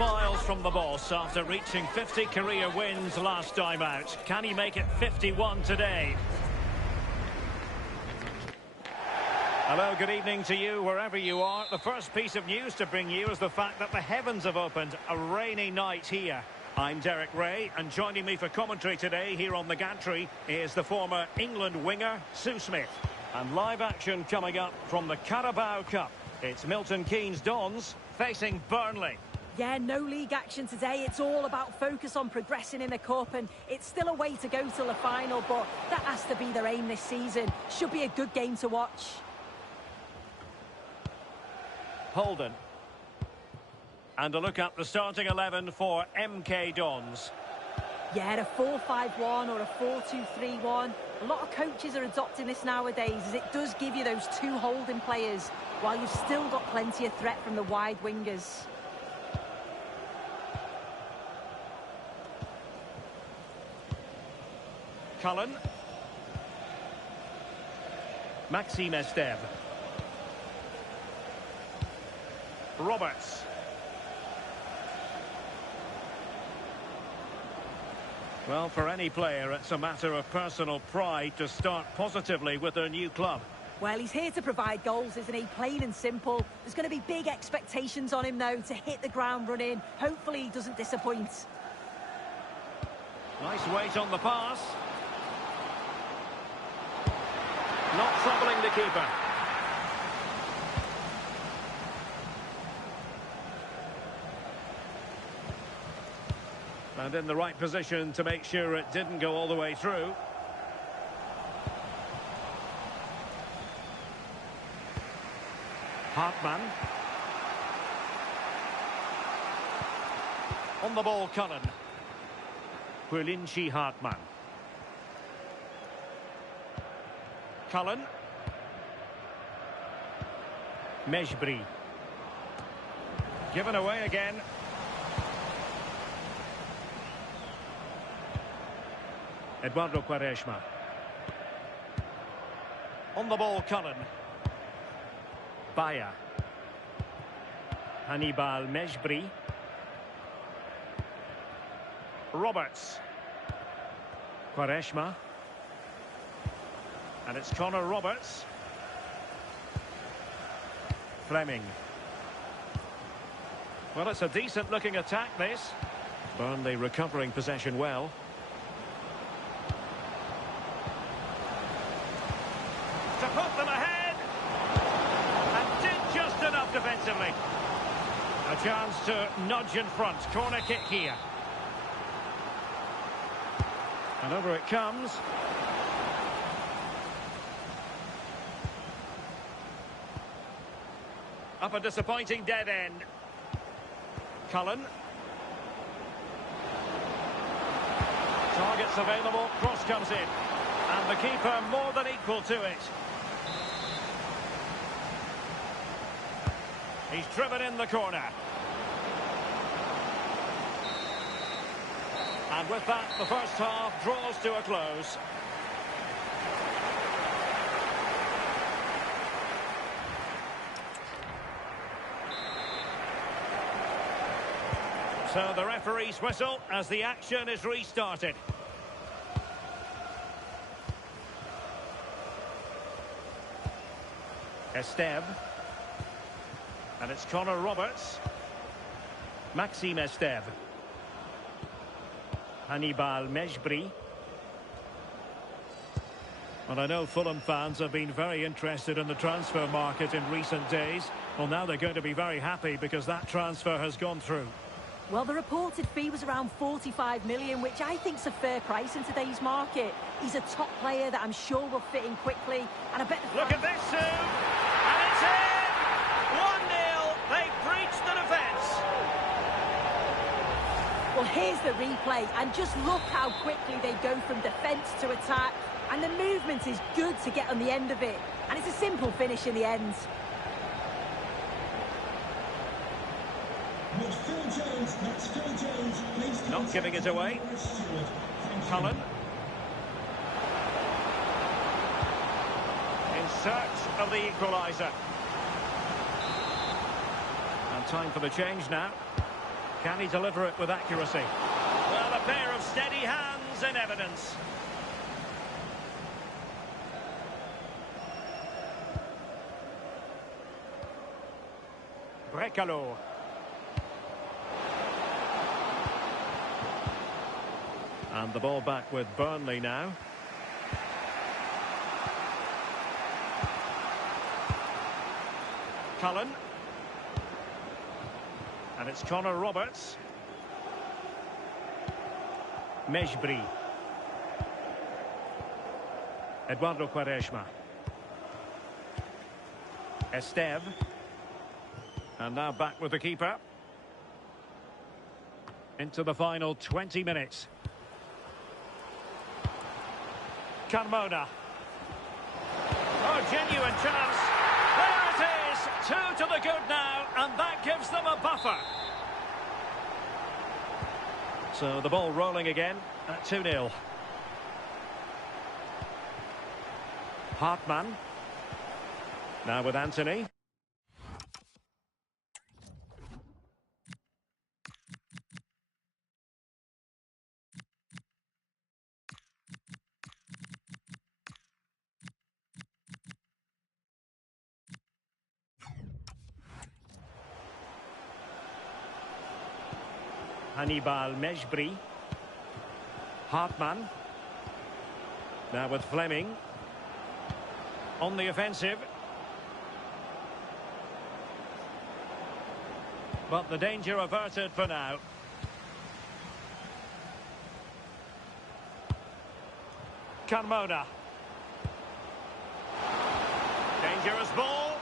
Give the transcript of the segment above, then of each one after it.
miles from the boss after reaching 50 career wins last time out. Can he make it 51 today? Hello, good evening to you wherever you are. The first piece of news to bring you is the fact that the heavens have opened. A rainy night here. I'm Derek Ray, and joining me for commentary today here on the gantry is the former England winger, Sue Smith. And live action coming up from the Carabao Cup. It's Milton Keynes Dons facing Burnley. Yeah, no league action today. It's all about focus on progressing in the Cup, and it's still a way to go till the final, but that has to be their aim this season. Should be a good game to watch. Holden. And a look at the starting 11 for MK Dons. Yeah, a 4-5-1 or a 4-2-3-1. A lot of coaches are adopting this nowadays, as it does give you those two holding players, while you've still got plenty of threat from the wide wingers. Cullen. Maxime Esteve. Roberts. Well, for any player, it's a matter of personal pride to start positively with their new club. Well, he's here to provide goals, isn't he? Plain and simple. There's going to be big expectations on him, though, to hit the ground running. Hopefully he doesn't disappoint. Nice weight on the pass. Not troubling the keeper. And in the right position to make sure it didn't go all the way through. Hartman. On the ball, Cullen. Gwelinchi Hartman. Cullen. Mejbri. Given away again. Eduardo Quaresma. On the ball, Cullen. Baya. Hannibal Mejbri. Roberts. Quaresma. And it's Connor Roberts. Fleming. Well, it's a decent-looking attack, this. Burnley recovering possession well. To put them ahead. And did just enough defensively. A chance to nudge in front. Corner kick here. And over it comes. Up a disappointing dead end. Cullen. Targets available. Cross comes in. And the keeper more than equal to it. He's driven in the corner. And with that, the first half draws to a close. So the referee's whistle as the action is restarted. Esteve. And it's Connor Roberts. Maxime Esteve. Hannibal Mejbri. Well, I know Fulham fans have been very interested in the transfer market in recent days. Well, now they're going to be very happy because that transfer has gone through. Well, the reported fee was around 45 million, which I think is a fair price in today's market. He's a top player that I'm sure will fit in quickly. And I bet the Look at this, Sue! And it's in! 1-0. They've breached the defence. Well, here's the replay, and just look how quickly they go from defence to attack. And the movement is good to get on the end of it. And it's a simple finish in the end. Not giving it away. Cullen. In search of the equaliser. And time for the change now. Can he deliver it with accuracy? Well, a pair of steady hands in evidence. Brekalo. And the ball back with Burnley now. Cullen. And it's Connor Roberts. Mejbri. Eduardo Quaresma. Esteve. And now back with the keeper. Into the final 20 minutes. Carmona. Oh, genuine chance. There it is. 2 to the good now, and that gives them a buffer. So the ball rolling again at 2-0. Hartmann. Now with Anthony. Hannibal Mejbri. Hartmann. Now with Fleming. On the offensive. But the danger averted for now. Carmona. Dangerous ball.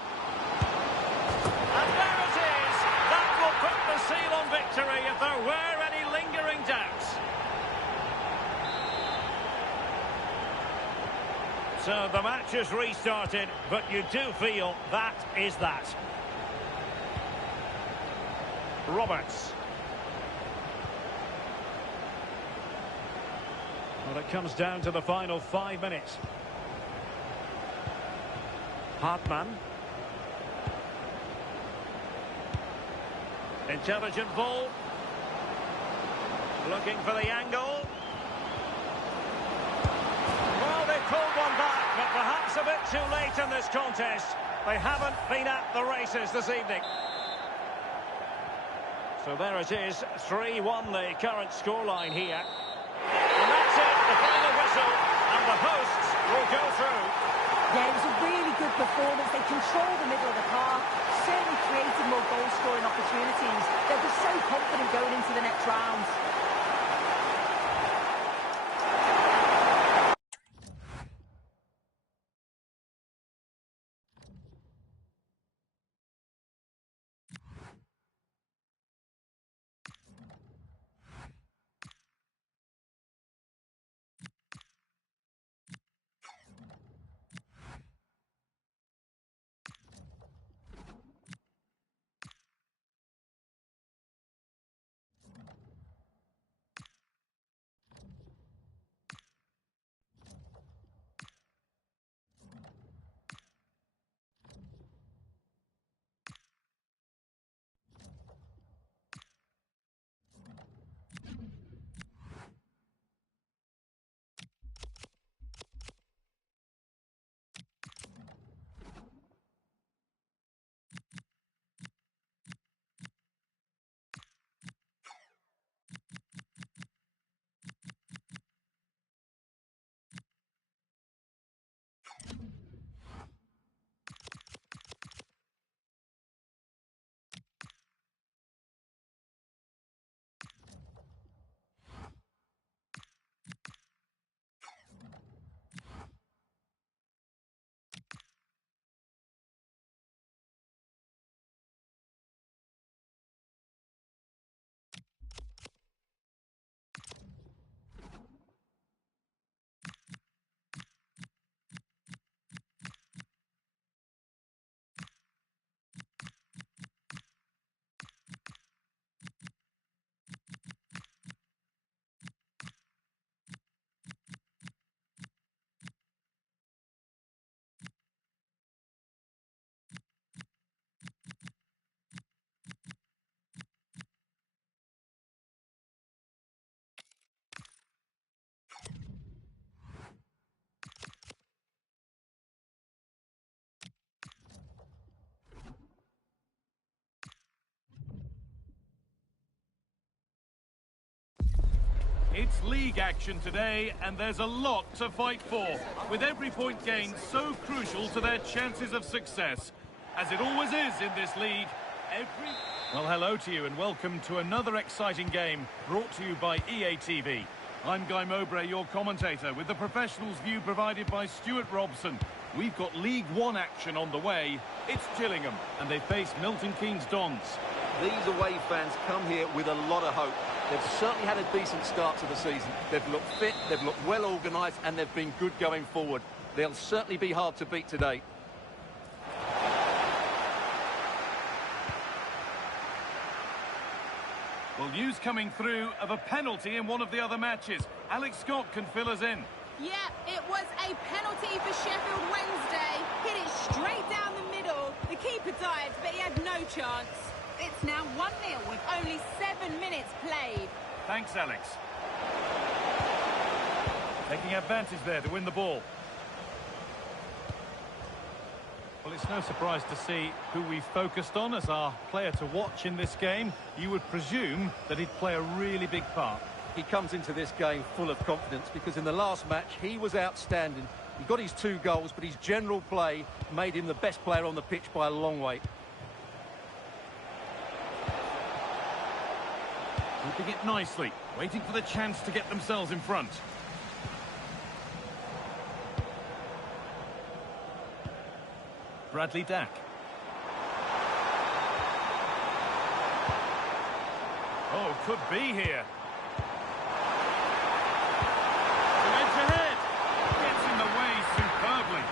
And there it is. That will put the seal on victory if there were any lingering doubts. So the match has restarted, but you do feel that is that. Roberts. Well, it comes down to the final 5 minutes. Hartmann. Intelligent ball. Looking for the angle. Well, they pulled one back, but perhaps a bit too late in this contest. They haven't been at the races this evening. So there it is, 3-1 the current scoreline here. And that's it, the final whistle, and the hosts will go through. Yeah, it was a really good performance. They controlled the middle of the park, certainly created more goal-scoring opportunities. They'll be so confident going into the next round. It's league action today, and there's a lot to fight for, with every point gained so crucial to their chances of success. As it always is in this league, Well, hello to you and welcome to another exciting game brought to you by EA TV. I'm Guy Mowbray, your commentator, with the professionals' view provided by Stuart Robson. We've got League One action on the way. It's Gillingham, and they face Milton Keynes Dons. These away fans come here with a lot of hope. They've certainly had a decent start to the season. They've looked fit, they've looked well organised, and they've been good going forward. They'll certainly be hard to beat today. Well, news coming through of a penalty in one of the other matches. Alex Scott can fill us in. Yeah, it was a penalty for Sheffield Wednesday. Hit it straight down the middle. The keeper dived, but he had no chance. It's now 1-0 with only 7 minutes played. Thanks, Alex. Taking advantage there to win the ball. Well, it's no surprise to see who we focused on as our player to watch in this game. You would presume that he'd play a really big part. He comes into this game full of confidence because in the last match he was outstanding. He got his 2 goals, but his general play made him the best player on the pitch by a long way. Keeping it nicely, waiting for the chance to get themselves in front. Bradley Dack. Oh, could be here. To edge ahead. Gets in the way superbly.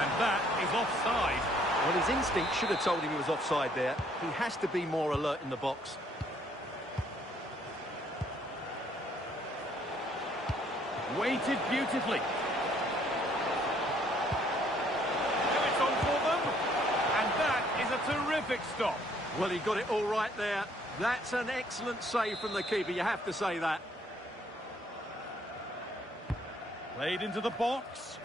And that is offside. Well, his instinct should have told him he was offside there. He has to be more alert in the box. Weighted beautifully. It's on for them. And that is a terrific stop. Well, he got it all right there. That's an excellent save from the keeper, you have to say that. Played into the box.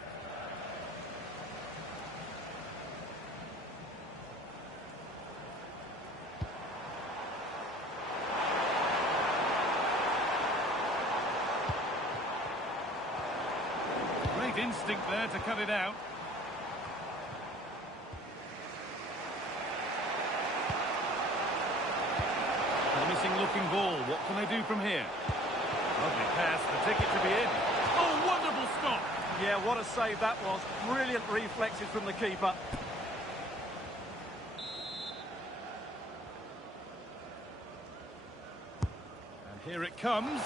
Great instinct there to cut it out. Promising looking ball. What can they do from here? Lovely pass, the ticket to be in. Oh, wonderful stop! Yeah, what a save that was. Brilliant reflexes from the keeper. And here it comes.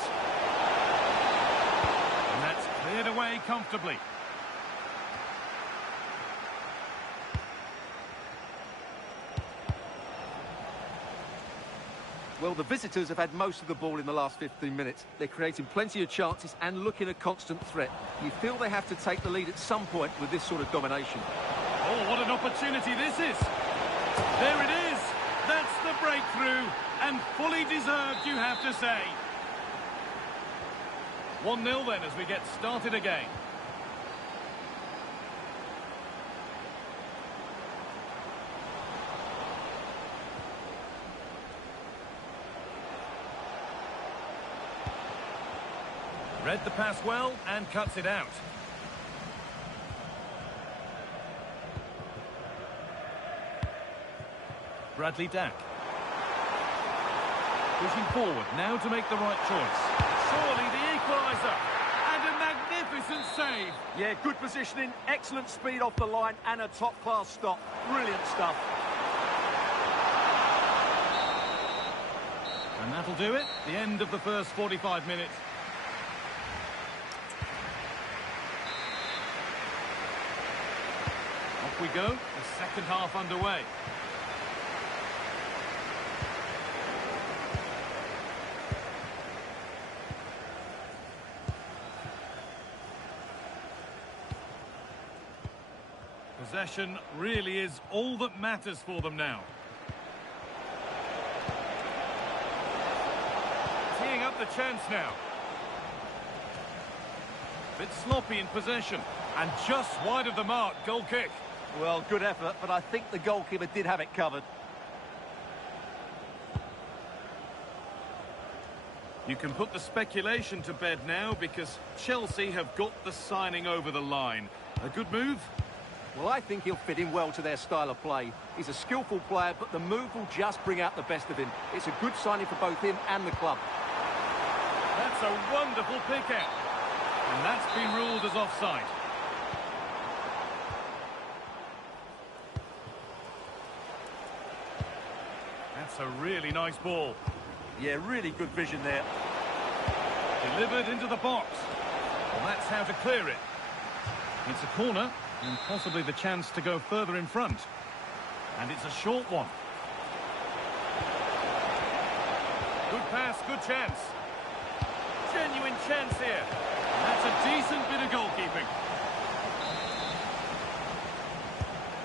And that's cleared away comfortably. Well, the visitors have had most of the ball in the last 15 minutes. They're creating plenty of chances and looking a constant threat. You feel they have to take the lead at some point with this sort of domination. Oh, what an opportunity this is. There it is. That's the breakthrough. And fully deserved, you have to say. 1-0 then as we get started again. Read the pass well and cuts it out. Bradley Dack. Pushing forward now to make the right choice. Surely the equaliser. And a magnificent save. Yeah, good positioning, excellent speed off the line and a top-class stop. Brilliant stuff. And that'll do it. The end of the first 45 minutes. Off we go, the second half underway. Possession really is all that matters for them now. Teeing up the chance now. Bit sloppy in possession. And just wide of the mark, goal kick. Well, good effort, but I think the goalkeeper did have it covered. You can put the speculation to bed now because Chelsea have got the signing over the line. A good move? Well, I think he'll fit in well to their style of play. He's a skillful player, but the move will just bring out the best of him. It's a good signing for both him and the club. That's a wonderful pick out. And that's been ruled as offside. That's a really nice ball. Yeah, really good vision there. Delivered into the box. Well, that's how to clear it. It's a corner, and possibly the chance to go further in front. And it's a short one. Good pass, good chance. Genuine chance here. That's a decent bit of goalkeeping.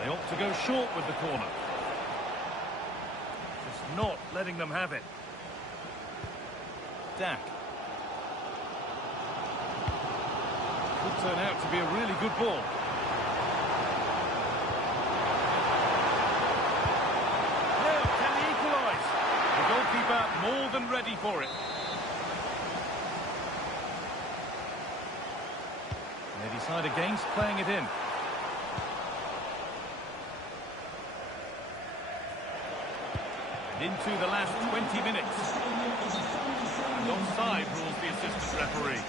They opt to go short with the corner. Just not letting them have it. Dak. Could turn out to be a really good ball. Now, can he equalise? The goalkeeper more than ready for it. They decide against playing it in. And into the last 20 minutes. And offside rules the assistant referee.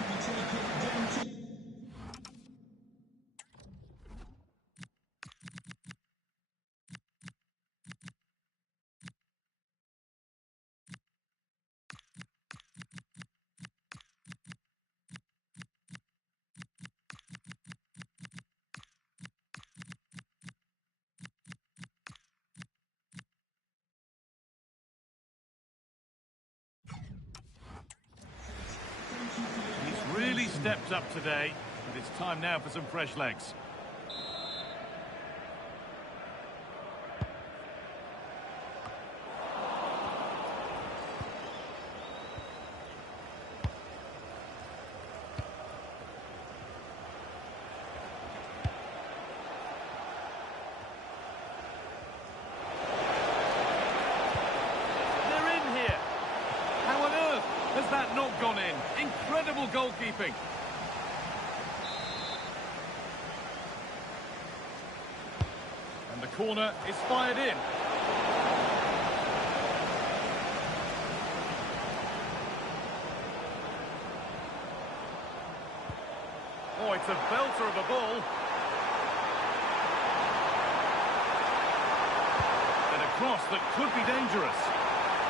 He's really stepped up today, but it's time now for some fresh legs. They're in here. How on earth has that not gone in? Incredible goalkeeping. And the corner is fired in. Oh, it's a belter of a ball. And a cross that could be dangerous.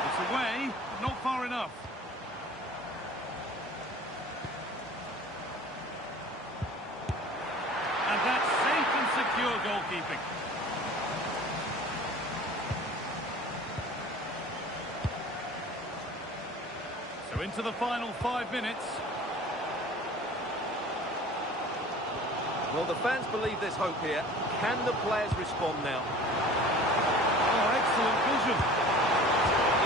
It's away, but not far enough. And that's safe and secure goalkeeping. So into the final 5 minutes. Well, the fans believe there's hope here. Can the players respond now? Oh, excellent vision.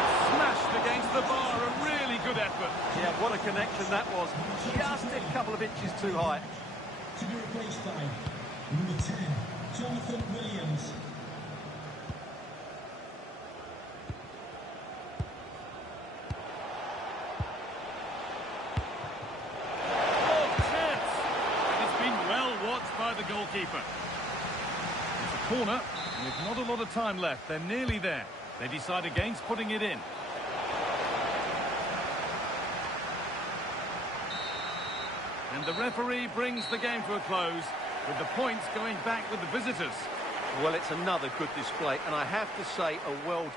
It's smashed against the bar, a really good effort. Yeah, what a connection that was. Just a couple of inches too high. To be replaced by number 10, Jonathan Williams. Oh, chance! It's been well watched by the goalkeeper. It's a corner, with not a lot of time left. They're nearly there. They decide against putting it in. And the referee brings the game to a close, with the points going back with the visitors. Well, it's another good display, and I have to say, a well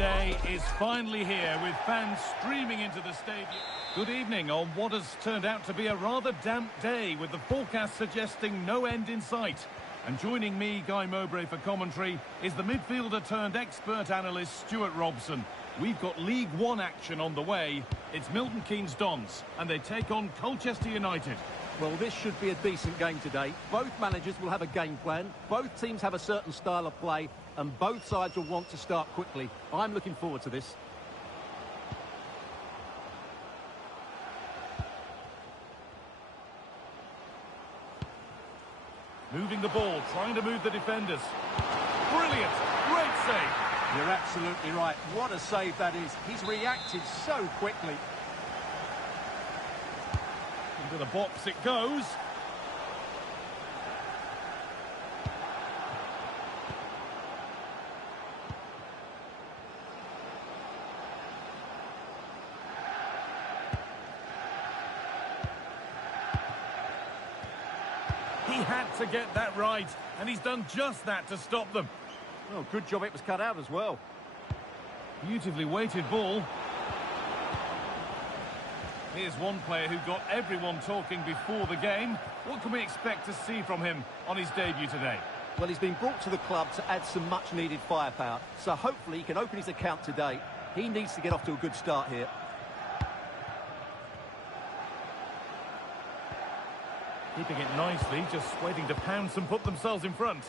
day is finally here with fans streaming into the stadium. Good evening on what has turned out to be a rather damp day with the forecast suggesting no end in sight. And joining me, Guy Mowbray, for commentary is the midfielder turned expert analyst Stuart Robson. We've got League One action on the way. It's Milton Keynes Dons and they take on Colchester United. Well, this should be a decent game today. Both managers will have a game plan. Both teams have a certain style of play, and both sides will want to start quickly. I'm looking forward to this. Moving the ball, trying to move the defenders. Brilliant! Great save! You're absolutely right. What a save that is. He's reacted so quickly. Into the box it goes. He had to get that right, and he's done just that to stop them. Oh, good job it was cut out as well. Beautifully weighted ball. Here's one player who got everyone talking before the game. What can we expect to see from him on his debut today? Well, he's been brought to the club to add some much-needed firepower, so hopefully he can open his account today. He needs to get off to a good start here. Keeping it nicely, just waiting to pounce and put themselves in front.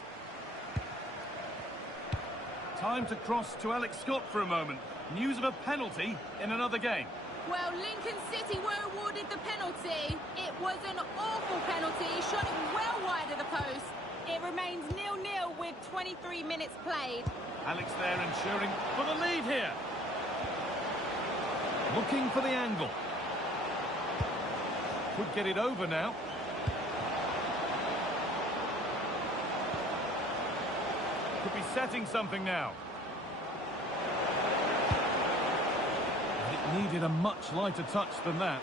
Time to cross to Alex Scott for a moment. News of a penalty in another game. Well, Lincoln City were awarded the penalty. It was an awful penalty, shot it well wide of the post. It remains 0-0 with 23 minutes played. Alex there ensuring for the lead here. Looking for the angle. Could get it over now. Could be setting something now. It needed a much lighter touch than that.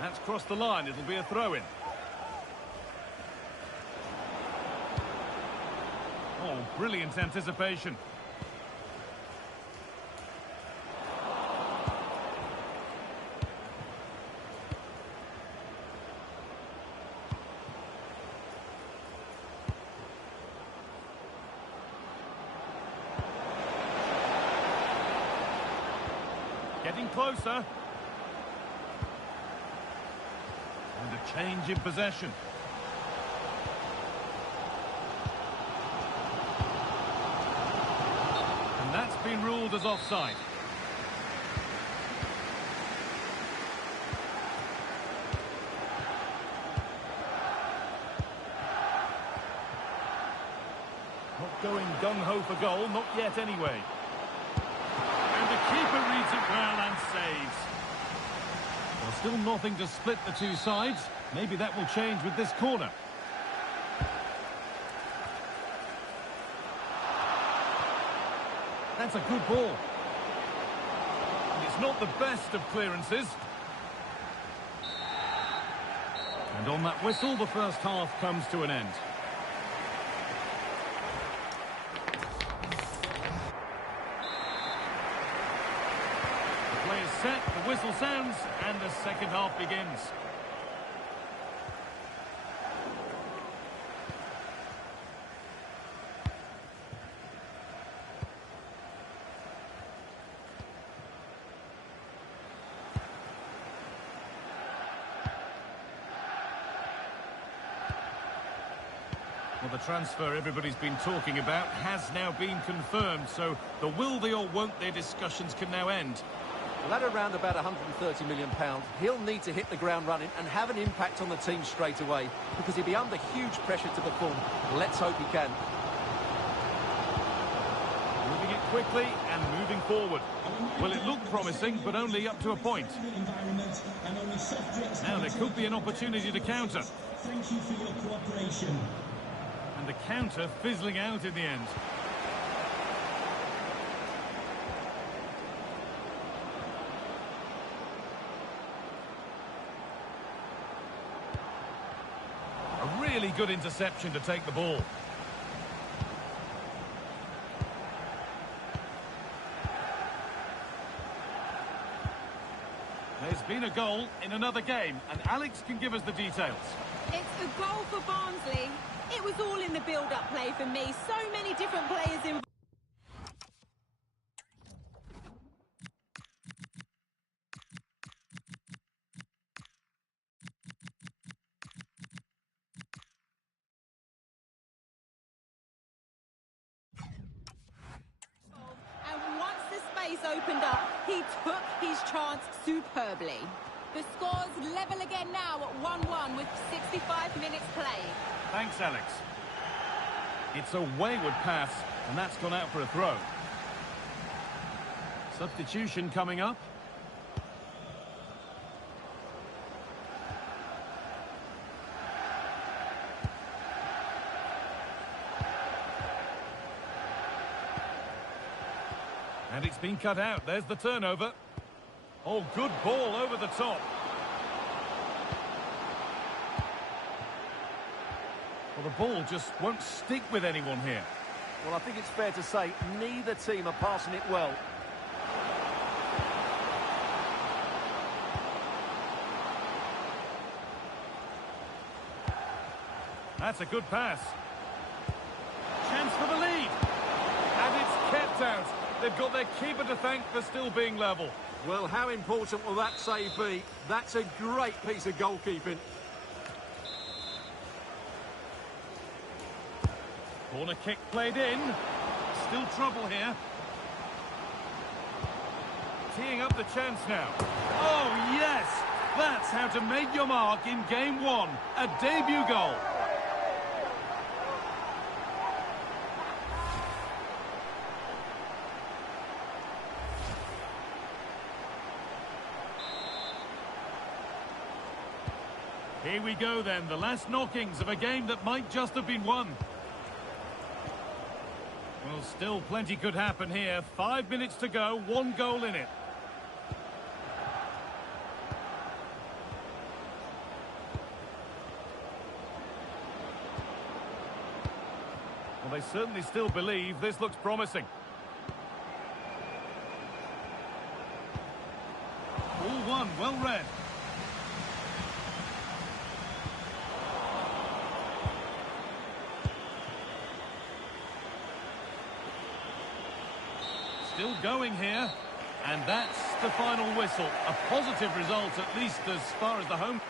That's crossed the line. It'll be a throw-in. Oh, brilliant anticipation. Getting closer. And a change in possession. And that's been ruled as offside. Not going gung-ho for goal, not yet anyway. And the keeper reads it well and saves. Well, still nothing to split the two sides. Maybe that will change with this corner. That's a good ball. It's not the best of clearances. And on that whistle, the first half comes to an end. Play is set, the whistle sounds, and the second half begins. Well, the transfer everybody's been talking about has now been confirmed, so the will they or won't they discussions can now end. Well, at around about £130 million, he'll need to hit the ground running and have an impact on the team straight away, because he'll be under huge pressure to perform. Let's hope he can. Moving it quickly and moving forward. Well, it looked promising, but only up to a point. Now there could be an opportunity to counter. Thank you for your cooperation. And the counter fizzling out in the end. A really good interception to take the ball. There's been a goal in another game, and Alex can give us the details. It's a goal for Barnsley. It was all in the build-up play for me. So many different players involved. And once the space opened up, he took his chance superbly. The score's level again now at 1-1 with 65 minutes played. Thanks, Alex. It's a wayward pass, and that's gone out for a throw. Substitution coming up. And it's been cut out. There's the turnover. Oh, good ball over the top. Well, the ball just won't stick with anyone here. Well, I think it's fair to say neither team are passing it well. That's a good pass. Chance for the lead. And it's kept out. They've got their keeper to thank for still being level. Well, how important will that save be? That's a great piece of goalkeeping. Corner kick played in. Still trouble here. Teeing up the chance now. Oh, yes! That's how to make your mark in game one. A debut goal. Here we go then, the last knockings of a game that might just have been won. Well, still plenty could happen here. 5 minutes to go, 1 goal in it. Well, they certainly still believe this looks promising. All one, well read. Still going here, and that's the final whistle. A positive result, at least as far as the home.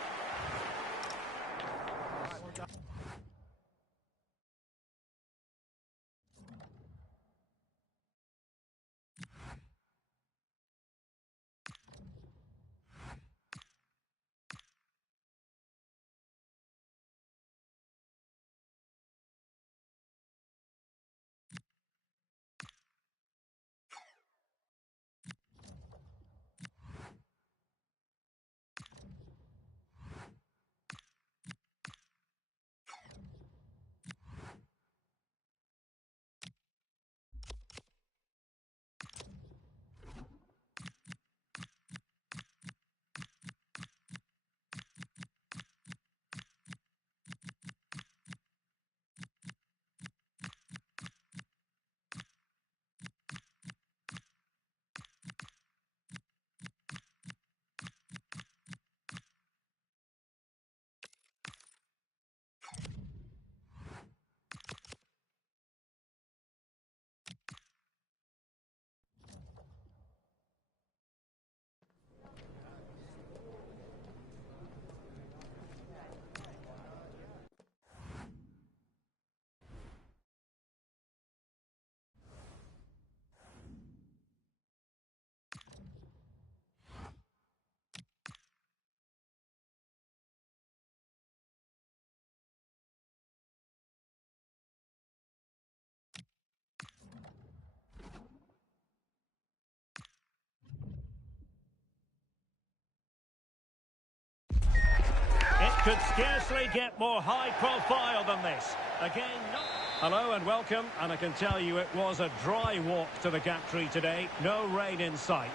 Could scarcely get more high profile than this. Again, no... Hello and welcome, and I can tell you it was a dry walk to the gantry today. No rain in sight.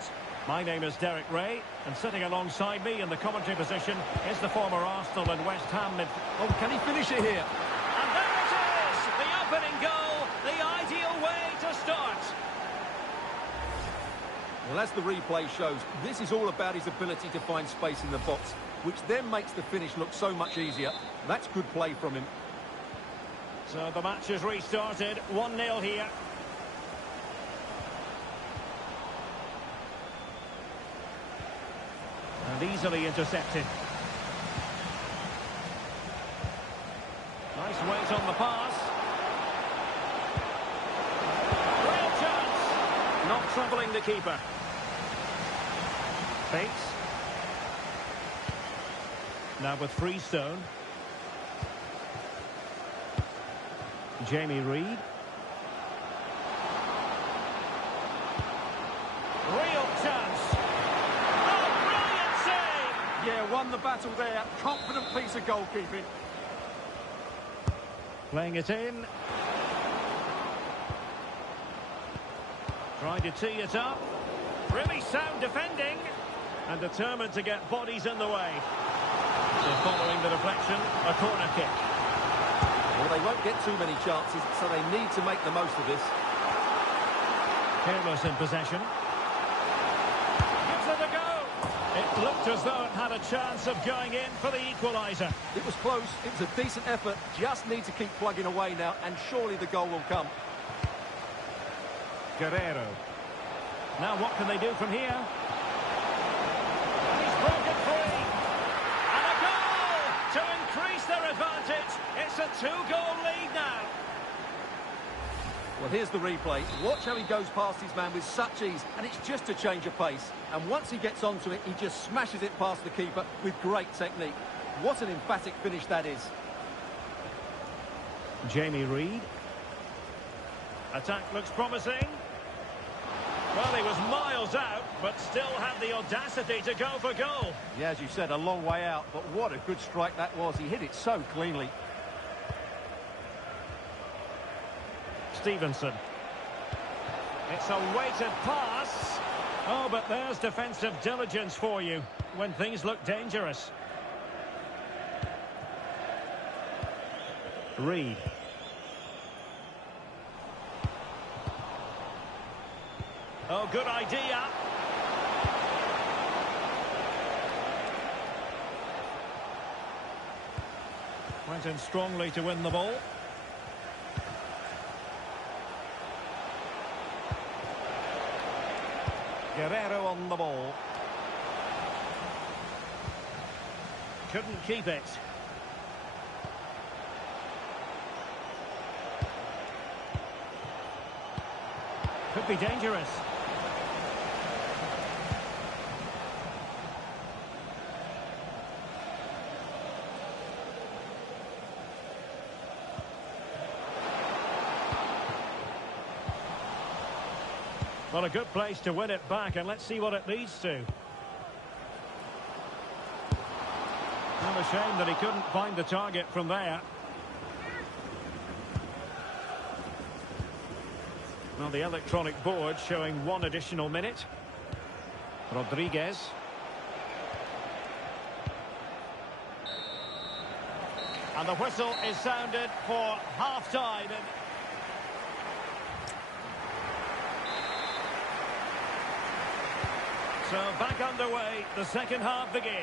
My name is Derek Ray, and sitting alongside me in the commentary position is the former Arsenal and West Ham midfielder. Oh, can he finish it here? And there it is! The opening goal, the ideal way to start. Well, Well, as the replay shows, this is all about his ability to find space in the box, which then makes the finish look so much easier. That's good play from him. So the match has restarted. 1-0 here. And easily intercepted. Nice weight on the pass. Real chance. Not troubling the keeper. Bates. Now with Freestone. Jamie Reid. Real chance. Oh, brilliant save! Yeah, won the battle there. Confident piece of goalkeeping. Playing it in. Trying to tee it up. Really sound defending. And determined to get bodies in the way. So following the deflection, a corner kick. Well, they won't get too many chances, so they need to make the most of this. Careless in possession. Gives it a go. It looked as though it had a chance of going in for the equaliser. It was close. It was a decent effort. Just need to keep plugging away now, and surely the goal will come. Guerrero. Now what can they do from here? He's broken free. And a goal to increase their advantage. It's a 2-goal lead now. Well, here's the replay. Watch how he goes past his man with such ease, and it's just a change of pace. And once he gets onto it, he just smashes it past the keeper with great technique. What an emphatic finish that is. Jamie Reid. Attack looks promising. Well, he was miles out, but still had the audacity to go for goal. Yeah, as you said, a long way out, but what a good strike that was. He hit it so cleanly. Stevenson. It's a weighted pass. Oh, but there's defensive diligence for you when things look dangerous. Reid. Oh, good idea. Went in strongly to win the ball. Guerrero on the ball. Couldn't keep it. Could be dangerous. Well, a good place to win it back, and let's see what it leads to. And a shame that he couldn't find the target from there. Well, the electronic board showing 1 additional minute. Rodriguez. And the whistle is sounded for half-time. So back underway, the second half begins.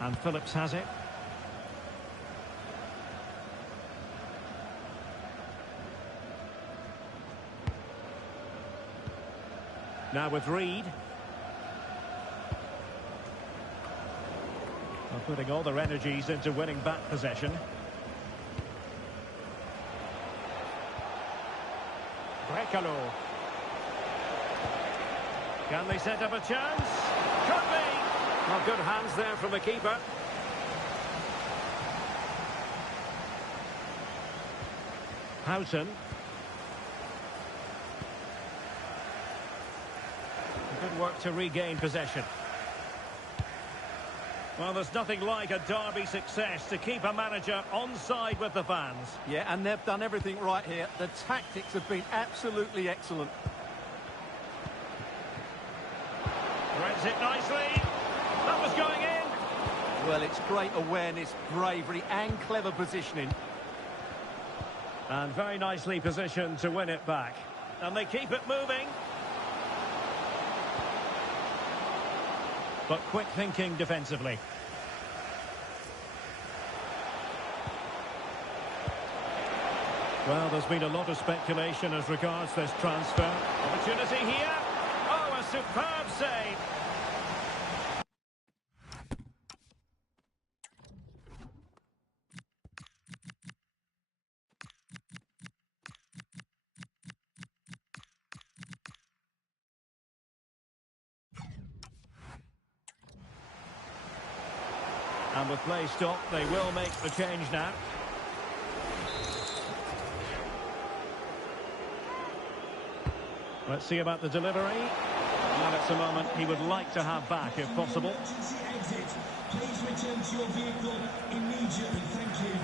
And Phillips has it. Now with Reid. They're putting all their energies into winning back possession. Brekalo. Can they set up a chance? Could be. Well, good hands there from the keeper. Houghton. Good work to regain possession. Well, there's nothing like a derby success to keep a manager on side with the fans. Yeah, and they've done everything right here. The tactics have been absolutely excellent. Threads it nicely. That was going in. Well, it's great awareness, bravery and clever positioning. And very nicely positioned to win it back. And they keep it moving. But quick thinking defensively. Well, there's been a lot of speculation as regards this transfer. Opportunity here. Oh, a superb save. And with play stopped, they will make the change now. Let's see about the delivery. And it's a moment he would like to have back if possible. Emergency exit. Please return to your vehicle immediately. Thank you.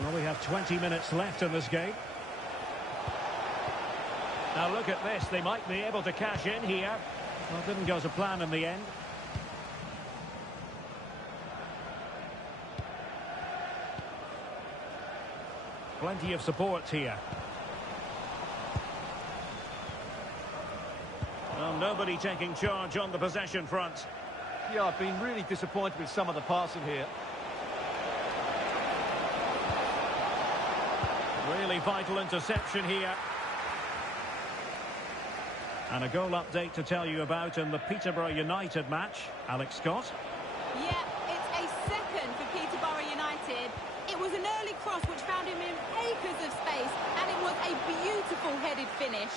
Well, we have 20 minutes left in this game. Now look at this. They might be able to cash in here. Well, it didn't go to plan in the end. Plenty of support here. Well, nobody taking charge on the possession front. Yeah, I've been really disappointed with some of the passing here. Really vital interception here. And a goal update to tell you about in the Peterborough United match. Alex Scott. Yeah, it's a second for Peterborough United. It was an early cross which found him in acres of space, and it was a beautiful headed finish.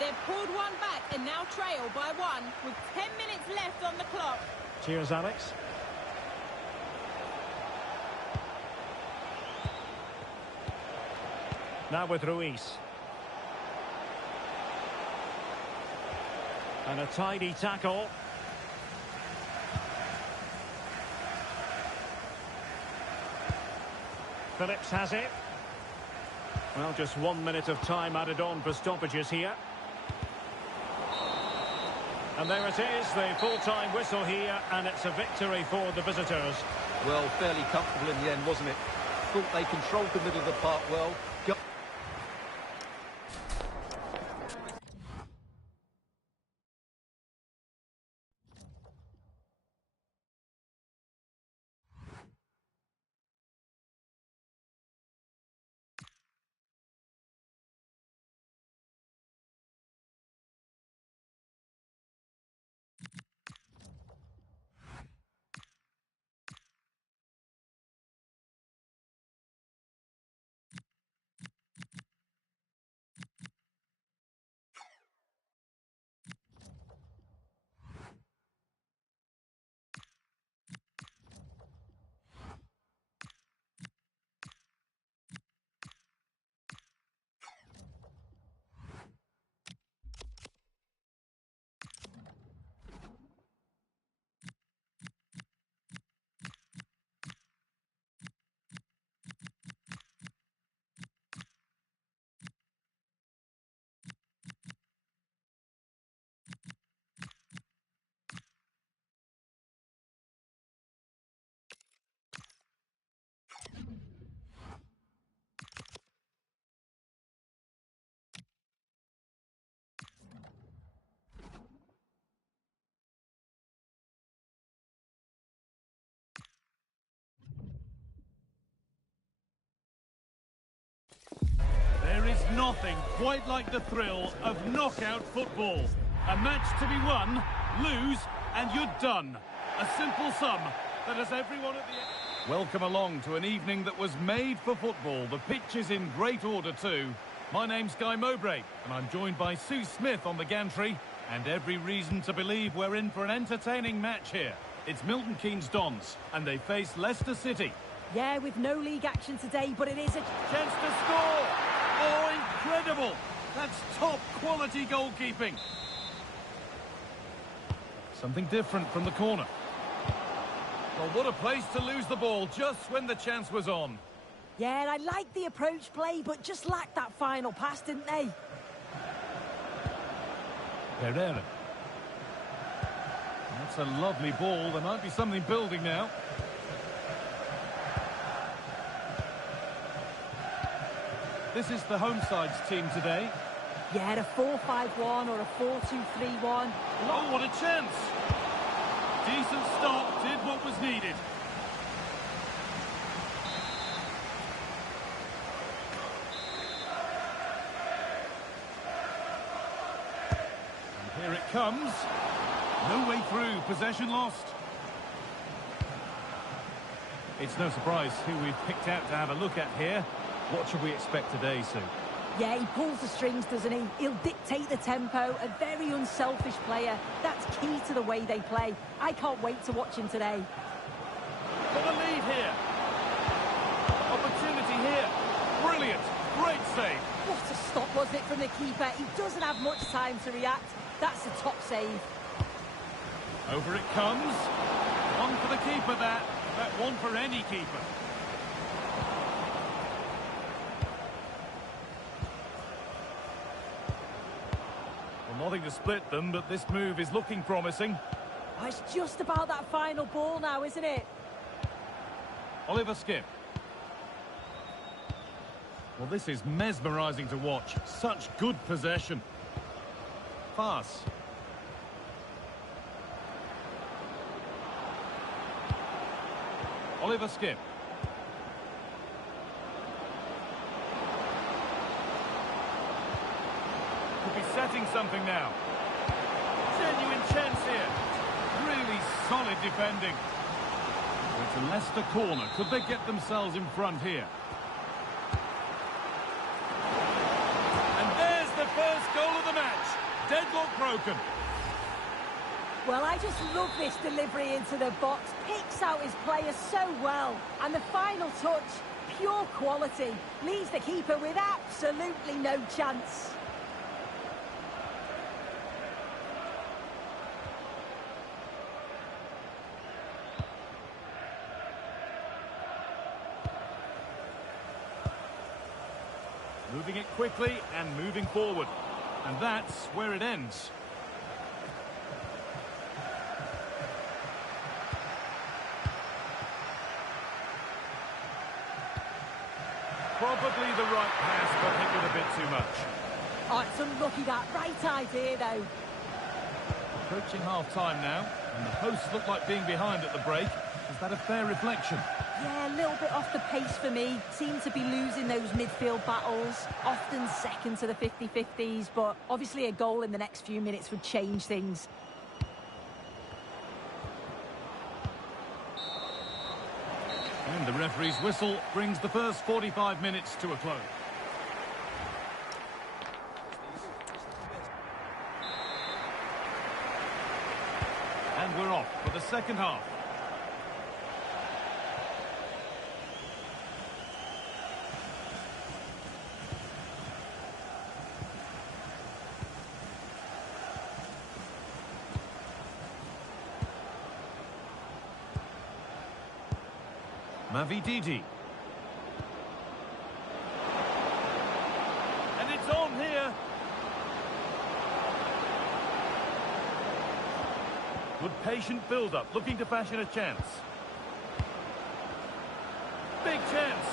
They've pulled one back and now trail by one with 10 minutes left on the clock. Cheers, Alex. Now with Ruiz. And a tidy tackle. Phillips has it. Well, just 1 minute of time added on for stoppages here. And there it is, the full-time whistle here, and it's a victory for the visitors. Well, fairly comfortable in the end, wasn't it? Thought they controlled the middle of the park well. There is nothing quite like the thrill of knockout football. A match to be won, lose, and you're done. A simple sum that has everyone at the end. Welcome along to an evening that was made for football. The pitch is in great order too. My name's Guy Mowbray, and I'm joined by Sue Smith on the gantry, and every reason to believe we're in for an entertaining match here. It's Milton Keynes Dons, and they face Leicester City. Yeah, with no league action today, but it is a Chance to score! Oh, incredible! That's top-quality goalkeeping. Something different from the corner. Well, what a place to lose the ball just when the chance was on. Yeah, I like the approach play, but just lacked that final pass, didn't they? Herrera. That's a lovely ball. There might be something building now. This is the home side's team today. Yeah, a 4-5-1 or a 4-2-3-1. Oh, what a chance! Decent stop, did what was needed. And here it comes. No way through, possession lost. It's no surprise who we've picked out to have a look at here. What should we expect today, Sue? Yeah, he pulls the strings, doesn't he? He'll dictate the tempo, a very unselfish player. That's key to the way they play. I can't wait to watch him today. Got a lead here. Opportunity here. Brilliant. Great save. What a stop, wasn't it, from the keeper? He doesn't have much time to react. That's a top save. Over it comes. One for the keeper, that. That one for any keeper. Nothing to split them, but this move is looking promising. Oh, it's just about that final ball now, isn't it? Oliver Skipp. Well, this is mesmerising to watch. Such good possession. Pass. Oliver Skipp. Could be setting something now. Genuine chance here. Really solid defending. It's a Leicester corner. Could they get themselves in front here? And there's the first goal of the match. Deadlock broken. Well, I just love this delivery into the box. Picks out his players so well. And the final touch, pure quality. Leaves the keeper with absolutely no chance. Moving it quickly and moving forward. And that's where it ends. Probably the right pass, but hit with a bit too much. Oh, it's unlucky that. Right idea, though. Approaching half-time now, and the hosts look like being behind at the break. Is that a fair reflection? Yeah, a little bit off the pace for me. Seem to be losing those midfield battles. Often second to the 50-50s, but obviously a goal in the next few minutes would change things. And the referee's whistle brings the first 45 minutes to a close. And we're off for the second half. Mavididi. And it's on here. Good patient build-up, looking to fashion a chance. Big chance.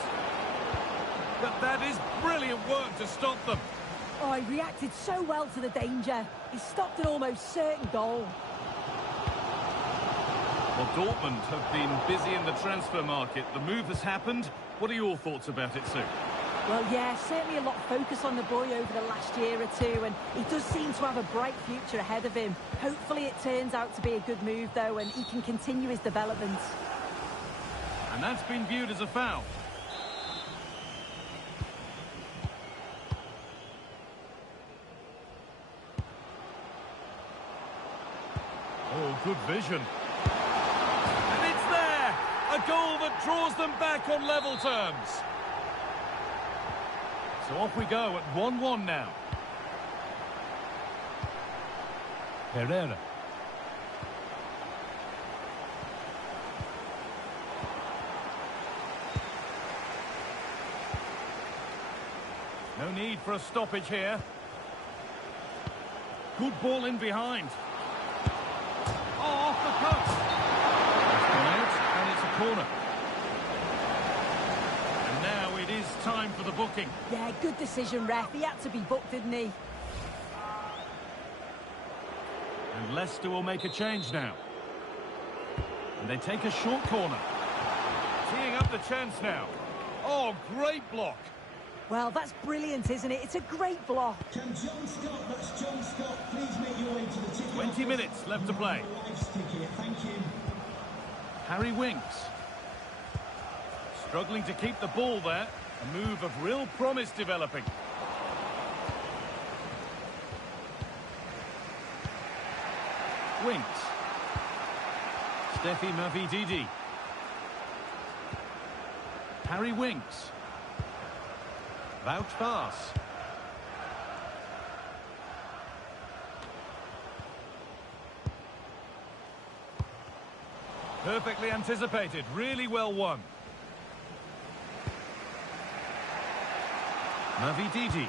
But that is brilliant work to stop them. Oh, he reacted so well to the danger. He stopped an almost certain goal. Well, Dortmund have been busy in the transfer market. The move has happened. What are your thoughts about it, Sue? Well, yeah, certainly a lot of focus on the boy over the last year or two, and he does seem to have a bright future ahead of him. Hopefully it turns out to be a good move, though, and he can continue his development. And that's been viewed as a foul. Oh, good vision. And it's there! A goal that draws them back on level terms. So off we go at 1-1 now. Herrera. No need for a stoppage here. Good ball in behind. Oh, off the post. It's gone out, and it's a corner. And now it is time for the booking. Yeah, good decision, ref. He had to be booked, didn't he? And Leicester will make a change now. And they take a short corner. Teeing up the chance now. Oh, great block. Well, that's brilliant, isn't it? It's a great block. Can John Scott, that's John Scott, please make your way to the ticket 20 office. minutes left to play. Life's ticket, thank you. Harry Winks. Struggling to keep the ball there. A move of real promise developing. Winks. Steffi Mavididi. Harry Winks. Wout Vaas. Perfectly anticipated, really well won. Mavididi.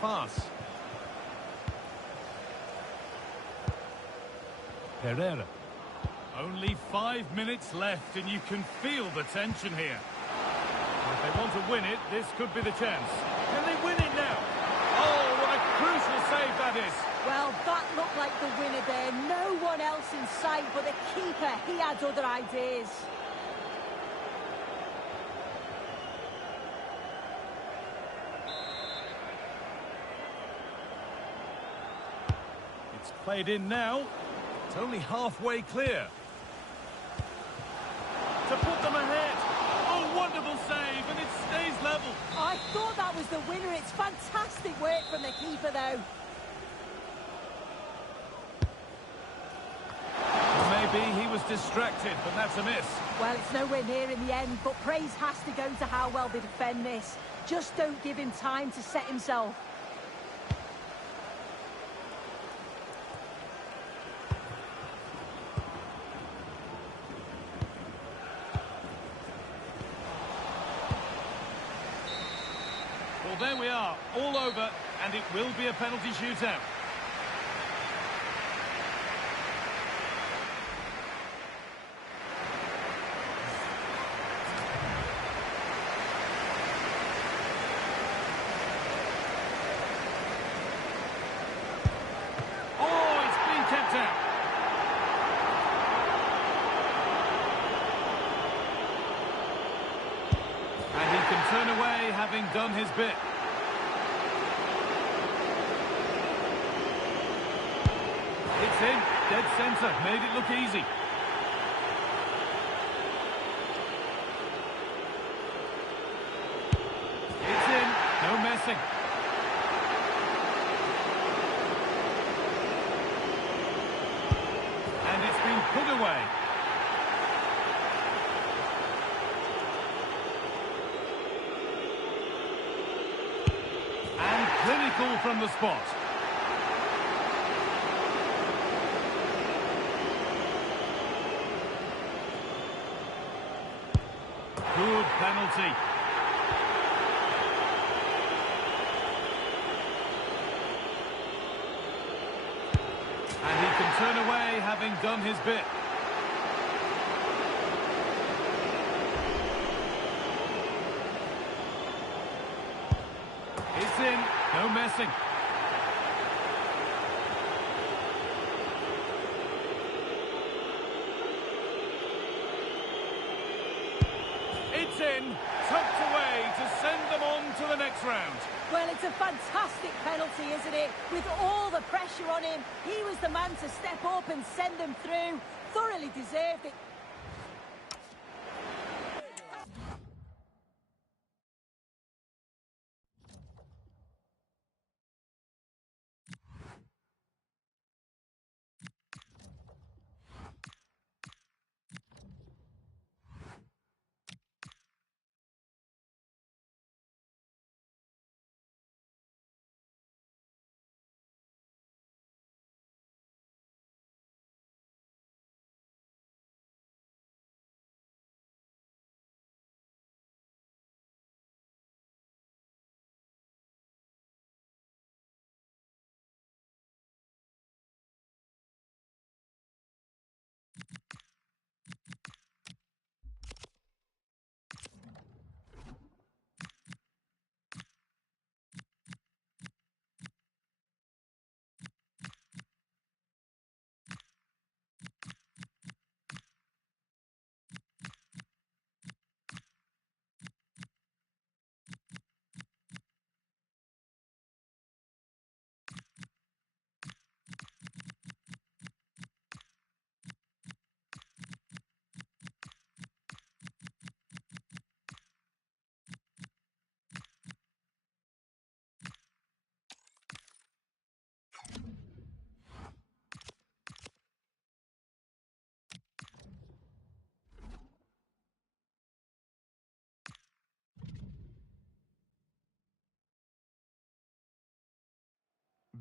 Pass. Pereira. Only 5 minutes left and you can feel the tension here. If they want to win it, this could be the chance. Can they win it now? Oh, what a crucial save that is. Well, that looked like the winner there. No one else in sight, but the keeper, he had other ideas. It's played in now. It's only halfway clear. To put them ahead. Oh, wonderful save, and it stays level. I thought that was the winner. It's fantastic work from the keeper, though. Maybe he was distracted, but that's a miss. Well, it's nowhere near in the end, but praise has to go to how well they defend this. Just don't give him time to set himself. Well, there we are, all over, and it will be a penalty shootout. Oh, it's been kept out. And he can turn away, having done his bit. It's in, dead centre, made it look easy. It's in, no messing. And it's been put away. And clinical from the spot. Good penalty. And he can turn away, having done his bit. It's in, no messing. It's in, tucked away to send them on to the next round. Well, it's a fantastic penalty, isn't it? With all the pressure on him, he was the man to step up and send them through. Thoroughly deserved it.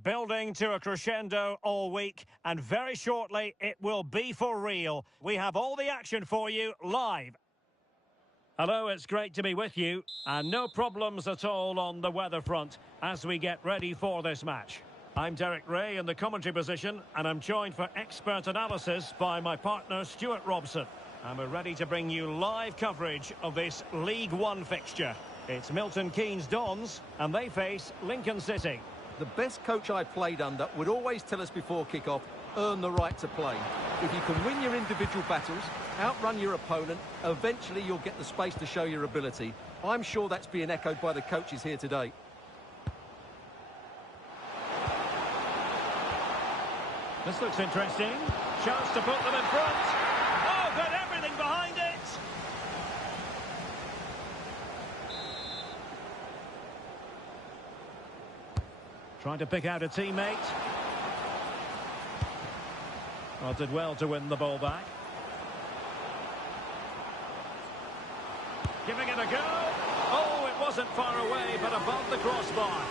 building to a crescendo all week, and very shortly it will be for real. We have all the action for you live. Hello, it's great to be with you, and no problems at all on the weather front as we get ready for this match. I'm Derek Ray in the commentary position, and I'm joined for expert analysis by my partner Stuart Robson. And we're ready to bring you live coverage of this League One fixture. It's Milton Keynes Dons, and they face Lincoln City. The best coach I played under would always tell us before kick-off, earn the right to play. If you can win your individual battles, outrun your opponent, eventually you'll get the space to show your ability. I'm sure that's being echoed by the coaches here today. This looks interesting. Chance to put them in front. Oh, got everything behind it. Trying to pick out a teammate. Oh, did well to win the ball back. Giving it a go. Oh, it wasn't far away, but above the crossbar.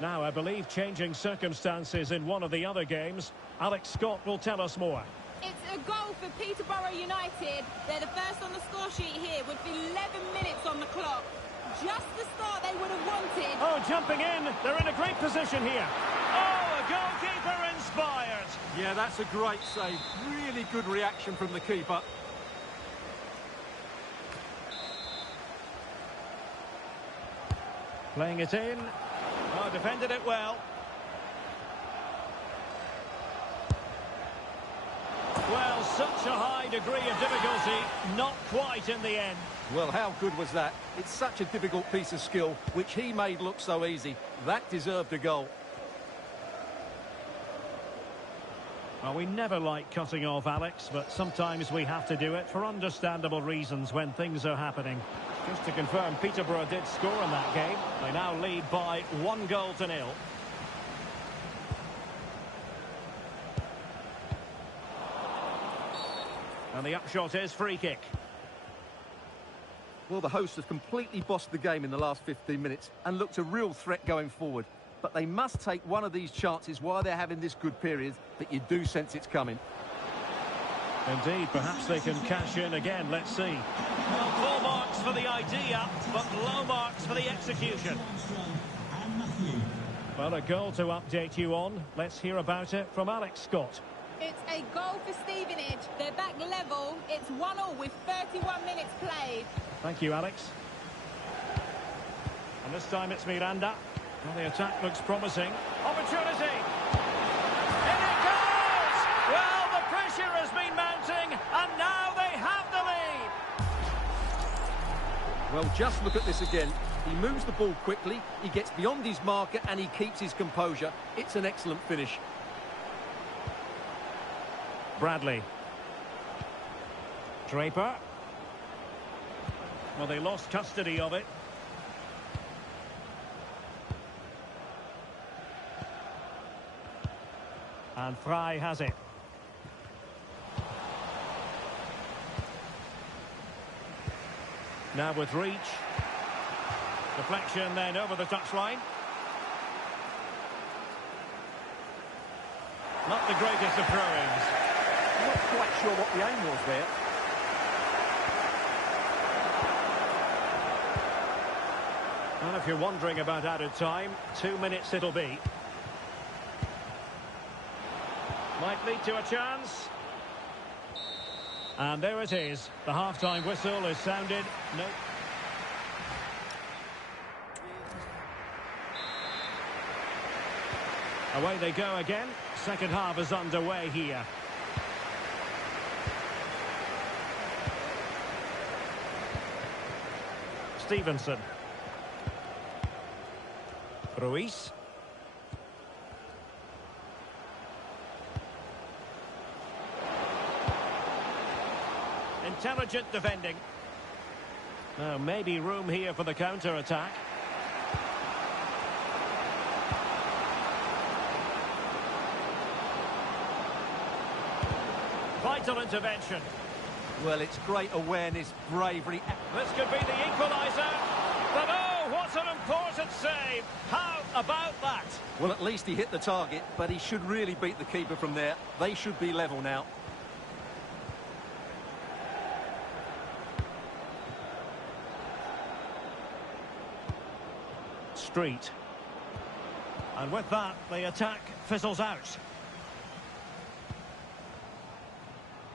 Now, I believe changing circumstances in one of the other games. Alex Scott will tell us more. It's a goal for Peterborough United. They're the first on the score sheet here with 11 minutes on the clock. Just the start they would have wanted. Oh, jumping in. They're in a great position here. Oh, a goalkeeper inspired. Yeah, that's a great save. Really good reaction from the keeper. Playing it in. Oh, defended it well. Well, such a high degree of difficulty, not quite in the end. Well, how good was that? It's such a difficult piece of skill, which he made look so easy. That deserved a goal. Well, we never like cutting off Alex, but sometimes we have to do it for understandable reasons when things are happening. Just to confirm, Peterborough did score in that game. They now lead by 1-0. And the upshot is free kick. Well, the hosts have completely bossed the game in the last 15 minutes and looked a real threat going forward. But they must take one of these chances while they're having this good period, but you do sense it's coming. Indeed, perhaps they can cash in again. Let's see. Well, full marks for the idea, but low marks for the execution. Well, a goal to update you on. Let's hear about it from Alex Scott. It's a goal for Stevenage. They're back level. It's 1-1 with 31 minutes played. Thank you, Alex. And this time it's Miranda. Well, the attack looks promising. Opportunity! In it goes! Well, the pressure has been mounting, and now they have the lead! Well, just look at this again. He moves the ball quickly, he gets beyond his marker, and he keeps his composure. It's an excellent finish. Bradley. Draper. Well, they lost custody of it. And Fry has it. Now with reach. Deflection then over the touchline. Not the greatest of throw-ins. Not quite sure what the aim was there. Well, if you're wondering about added time, 2 minutes it'll be. Might lead to a chance. And there it is. The half-time whistle is sounded. No. Away they go again. Second half is underway here. Stevenson. Ruiz. Intelligent defending. Now maybe room here for the counter-attack. Vital intervention. Well, it's great awareness, bravery. This could be the equaliser. But oh, what an important save. How about that? Well, at least he hit the target, but he should really beat the keeper from there. They should be level now. Street. And with that, the attack fizzles out.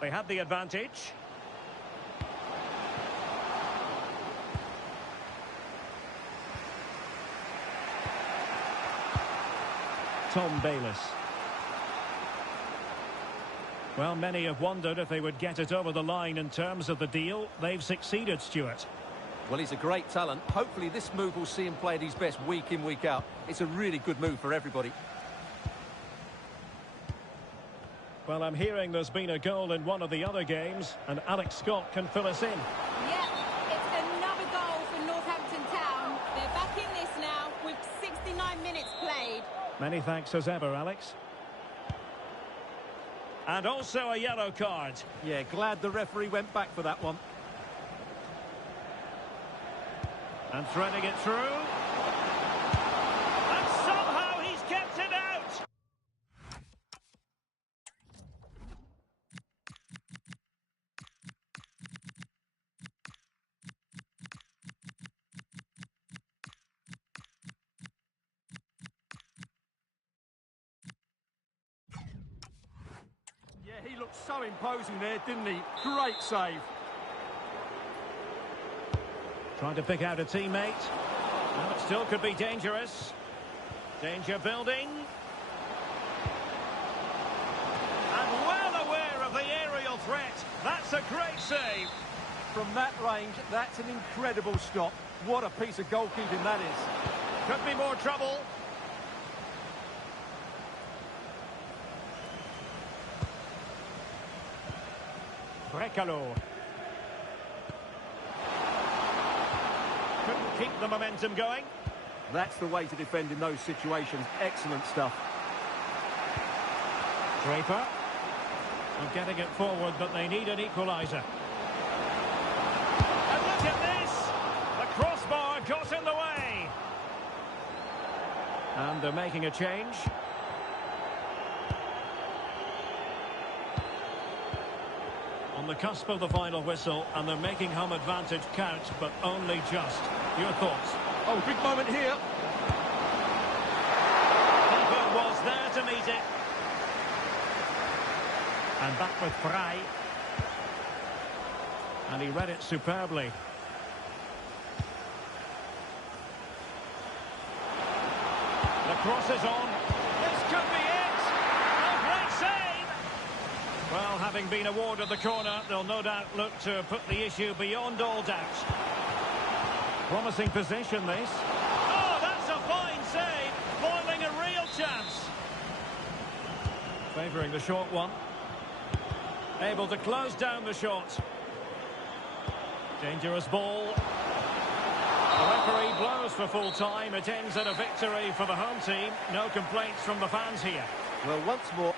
They had the advantage. Tom Bayliss. Well, many have wondered if they would get it over the line in terms of the deal. They've succeeded, Stuart. Well, he's a great talent. Hopefully this move will see him play at his best week in, week out. It's a really good move for everybody. Well, I'm hearing there's been a goal in one of the other games, and Alex Scott can fill us in. Yeah, it's another goal for Northampton Town. They're back in this now with 69 minutes played. Many thanks as ever, Alex. And also a yellow card. Yeah, glad the referee went back for that one. And threading it through. And somehow he's kept it out. Yeah, he looked so imposing there, didn't he? Great save. Trying to pick out a teammate. Well, it still could be dangerous. Danger building. And well aware of the aerial threat. That's a great save. From that range, that's an incredible stop. What a piece of goalkeeping that is. Could be more trouble. Brekalo. Couldn't keep the momentum going. That's the way to defend in those situations. Excellent stuff. Draper. And getting it forward, but they need an equaliser. And look at this! The crossbar got in the way. And they're making a change. On the cusp of the final whistle, and they're making home advantage count, but only just. Your thoughts? Oh, big moment here. Keeper was there to meet it. And back with Frey. And he read it superbly. The cross is on. This could be it. A great save. Well, having been awarded the corner, they'll no doubt look to put the issue beyond all doubt. Promising position, this. Oh, that's a fine save. Foiling a real chance. Favouring the short one. Able to close down the shot. Dangerous ball. The referee blows for full time. It ends at a victory for the home team. No complaints from the fans here. Well, once more...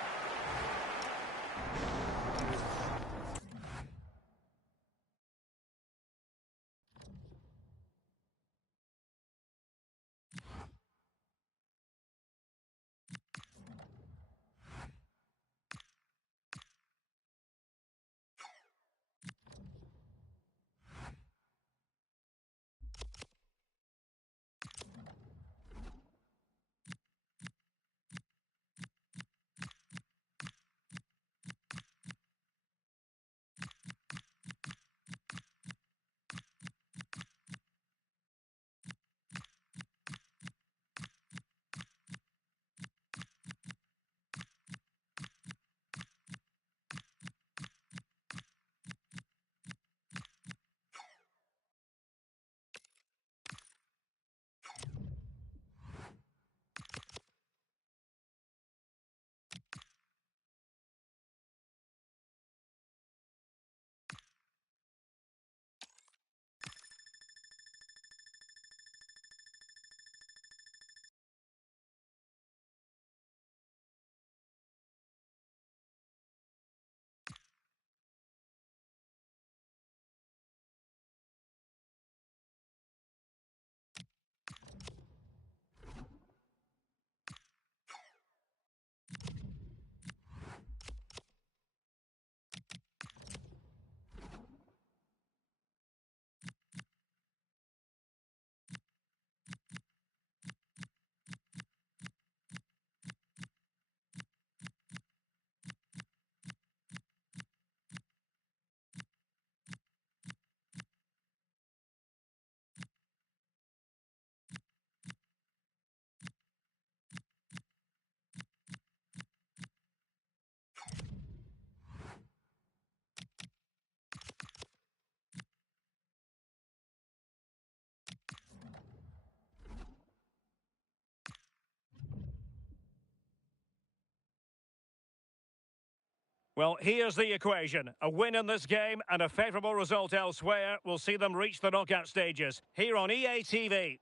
Well, here's the equation. A win in this game and a favourable result elsewhere will see them reach the knockout stages. Here on EA TV.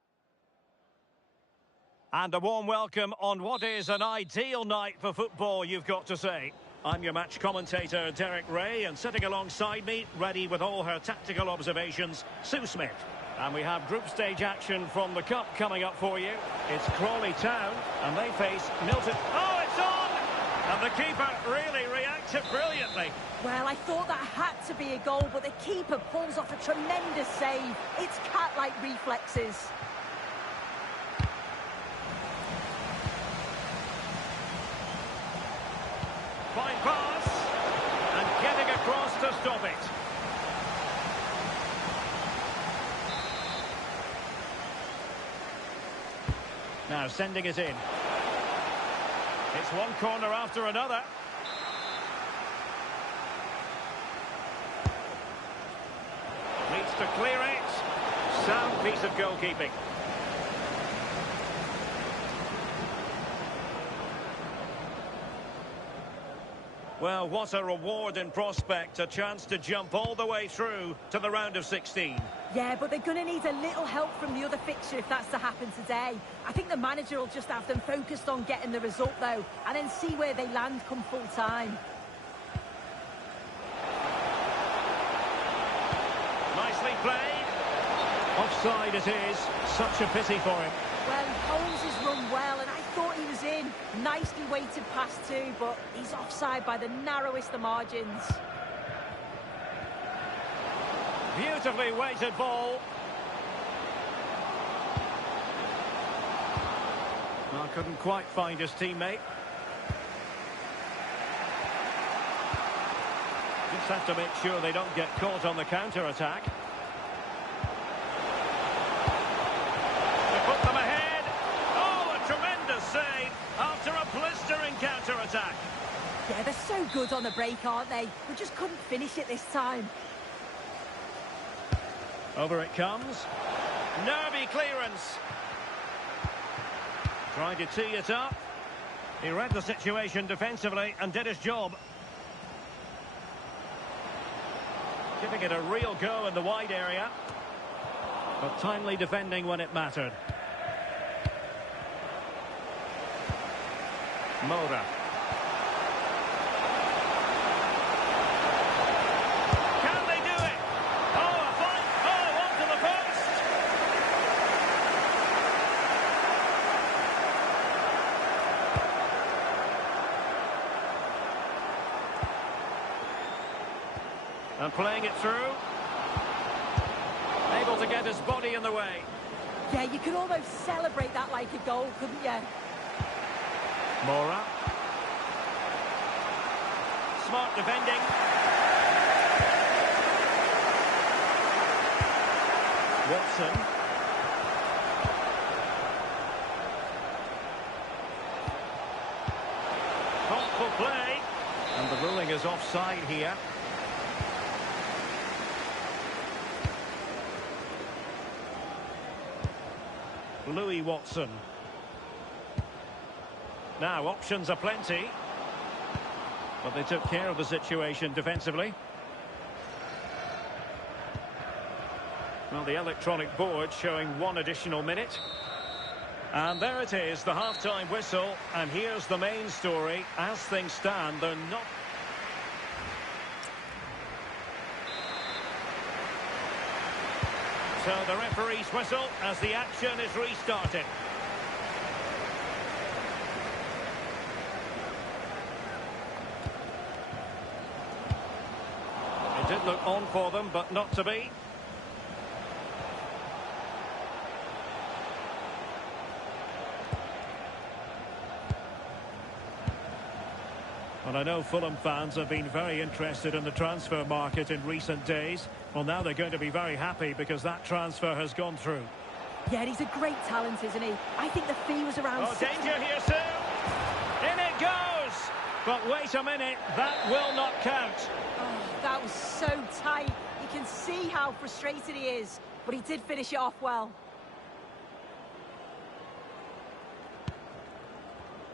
And a warm welcome on what is an ideal night for football, you've got to say. I'm your match commentator, Derek Ray, and sitting alongside me, ready with all her tactical observations, Sue Smith. And we have group stage action from the Cup coming up for you. It's Crawley Town, and they face Milton. Oh, it's on! And the keeper really reacted brilliantly. Well, I thought that had to be a goal, but the keeper pulls off a tremendous save. It's cat-like reflexes. Fine pass, and getting across to stop it. Now sending it in. It's one corner after another. Needs to clear it. Sound piece of goalkeeping. Well, what a reward in prospect. A chance to jump all the way through to the round of 16. Yeah, but they're going to need a little help from the other fixture if that's to happen today. I think the manager will just have them focused on getting the result, though, and then see where they land come full time. Nicely played. Offside it is. Such a pity for him. Well, he holds his run well, and I thought he was in. Nicely weighted pass too, but he's offside by the narrowest of margins. Beautifully weighted ball. Well, couldn't quite find his teammate. Just have to make sure they don't get caught on the counter-attack. Put them ahead. Oh, a tremendous save after a blistering counter-attack. Yeah, they're so good on the break, aren't they? We just couldn't finish it this time. Over it comes. Nervy clearance. Tried to tee it up. He read the situation defensively and did his job. Giving it a real go in the wide area. But timely defending when it mattered. Moura. Can they do it? Oh, a fight! Oh, onto the post! And playing it through. Able to get his body in the way. Yeah, you could almost celebrate that like a goal, couldn't you? Moura. Smart defending. Watson. Thoughtful play. And the ruling is offside here. Louis Watson. Now, options are plenty. But they took care of the situation defensively. Well, the electronic board showing one additional minute. And there it is, the half-time whistle. And here's the main story. As things stand, they're not... So the referee's whistle as the action is restarted. It did look on for them, but not to be. Well, I know Fulham fans have been very interested in the transfer market in recent days. Well, now they're going to be very happy because that transfer has gone through. Yeah, he's a great talent, isn't he? I think the fee was around... Oh, danger here, Sue! In it goes! But wait a minute, that will not count. Oh, that was so tight. You can see how frustrated he is, but he did finish it off well.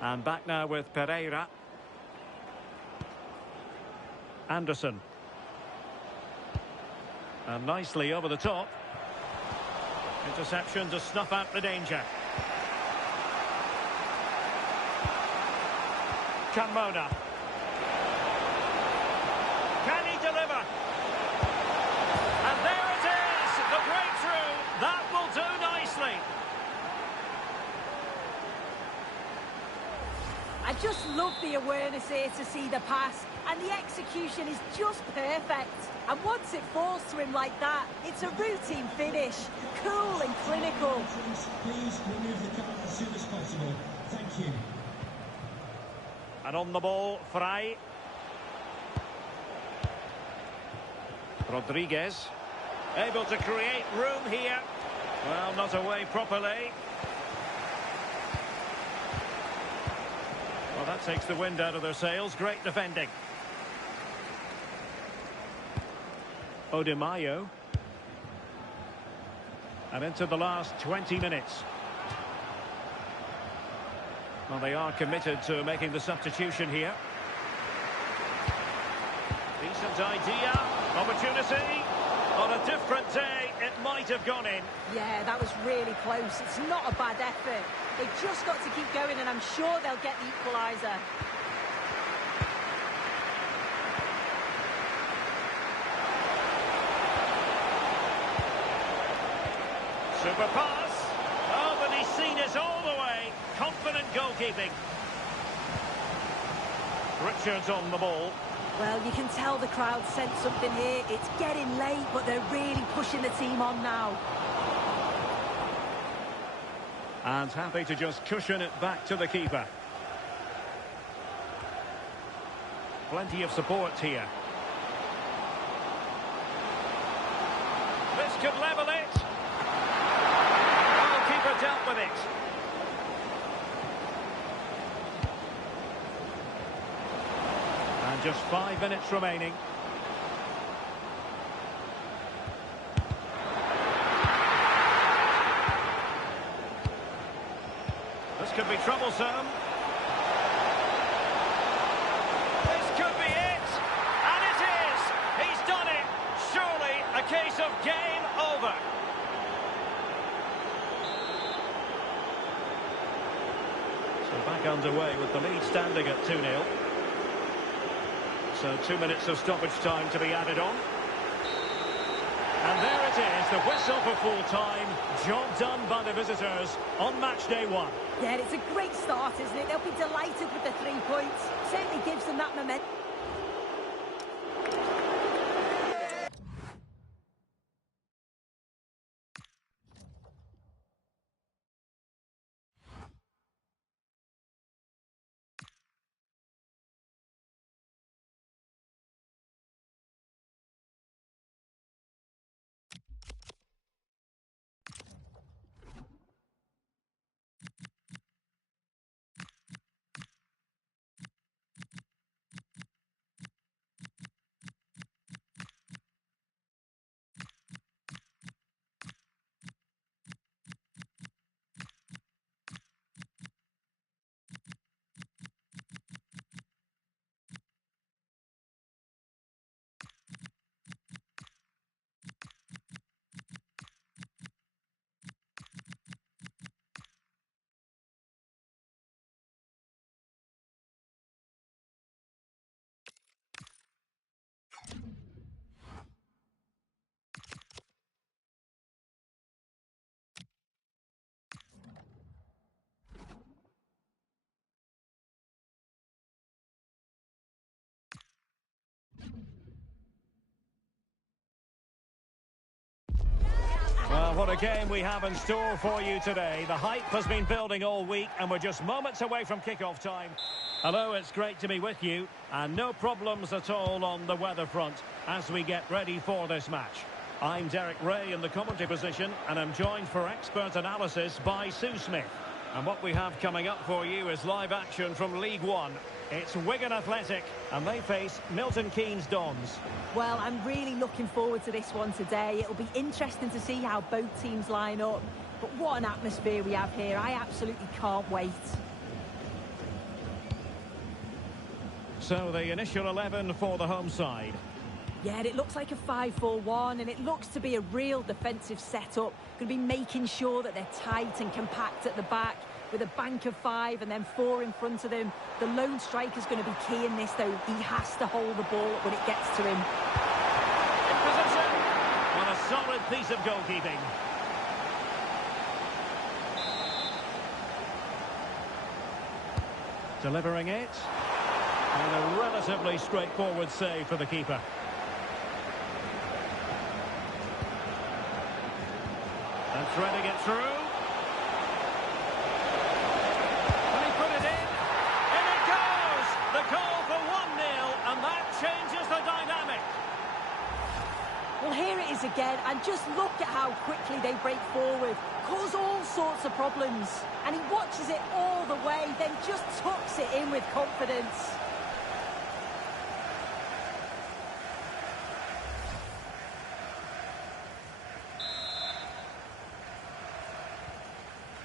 And back now with Pereira. Anderson. And nicely over the top. Interception to snuff out the danger. Carmona. Can he deliver? And there it is! The breakthrough! That will do nicely. I just love the awareness here to see the pass, and the execution is just perfect. And once it falls to him like that, it's a routine finish, cool and clinical. Please remove the card as soon as possible. Thank you. And on the ball, Frey. Rodriguez. Able to create room here. Well, not away properly. Well, that takes the wind out of their sails. Great defending. Odi Mayo. And into the last 20 minutes. Well, they are committed to making the substitution here. Decent idea. Opportunity. On a different day, it might have gone in. Yeah, that was really close. It's not a bad effort. They've just got to keep going, and I'm sure they'll get the equaliser. Super pass. Oh, but he's seen it all the way. Confident goalkeeping. Richards on the ball. Well, you can tell the crowd sense something here. It's getting late, but they're really pushing the team on now. And happy to just cushion it back to the keeper. Plenty of support here. This could level it. Goalkeeper dealt with it. And just 5 minutes remaining. This could be troublesome. This could be it. And it is. He's done it. Surely a case of game over. So back underway with the lead standing at 2-0. So 2 minutes of stoppage time to be added on. And there it is, the whistle for full time. Job done by the visitors on match day 1. Yeah, it's a great start, isn't it? They'll be delighted with the 3 points. Certainly gives them that momentum. Well, what a game we have in store for you today. The hype has been building all week, and we're just moments away from kick-off time. Hello, it's great to be with you, and no problems at all on the weather front as we get ready for this match. I'm Derek Ray in the commentary position, and I'm joined for expert analysis by Sue Smith. And what we have coming up for you is live action from League One. It's Wigan Athletic, and they face Milton Keynes Dons. Well, I'm really looking forward to this one today. It'll be interesting to see how both teams line up. But what an atmosphere we have here. I absolutely can't wait. So the initial 11 for the home side. Yeah, and it looks like a 5-4-1, and it looks to be a real defensive setup. Going to be making sure that they're tight and compact at the back with a bank of 5 and then 4 in front of them. The lone striker's going to be key in this, though. He has to hold the ball when it gets to him. In position. What a solid piece of goalkeeping. Delivering it. And a relatively straightforward save for the keeper. And threading it through. And he put it in. In it goes! The goal for 1-0, and that changes the dynamic. Well, here it is again, and just look at how quickly they break forward. Cause all sorts of problems. And he watches it all the way, then just tucks it in with confidence.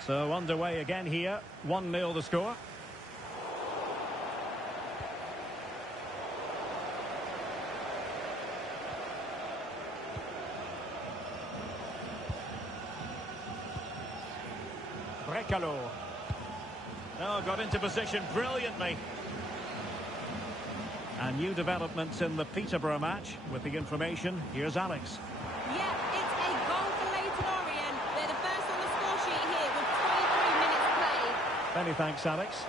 So underway again here. 1-0 the score. Brekalo. Oh, got into position brilliantly. And new developments in the Peterborough match. With the information, here's Alex. Yeah, it's a goal for Leyton Orient. They're the first on the score sheet here with 23 minutes played. Many thanks, Alex.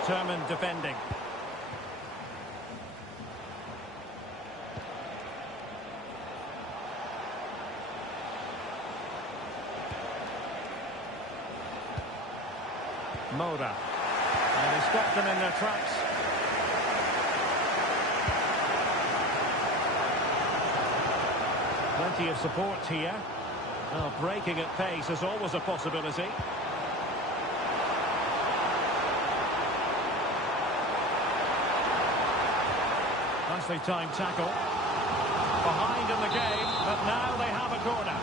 Determined defending. Moura. And he stopped them in their tracks. Plenty of support here. Well, breaking at pace is always a possibility. Nicely timed tackle. Behind in the game, but now they have a corner.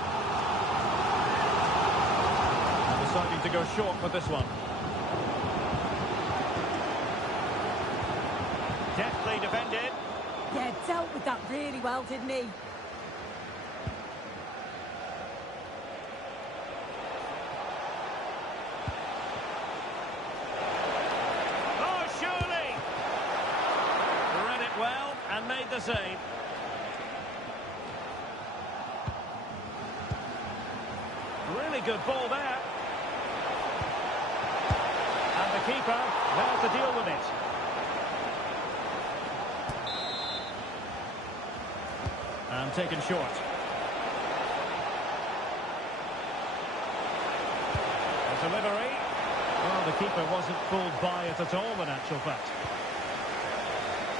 Deciding to go short with this one. Deftly defended. Yeah, dealt with that really well, didn't he? Oh, surely! Read it well and made the save. Really good ball there. And the keeper there to deal with it. And taken short. A delivery. Well, the keeper wasn't fooled by it at all, in actual fact.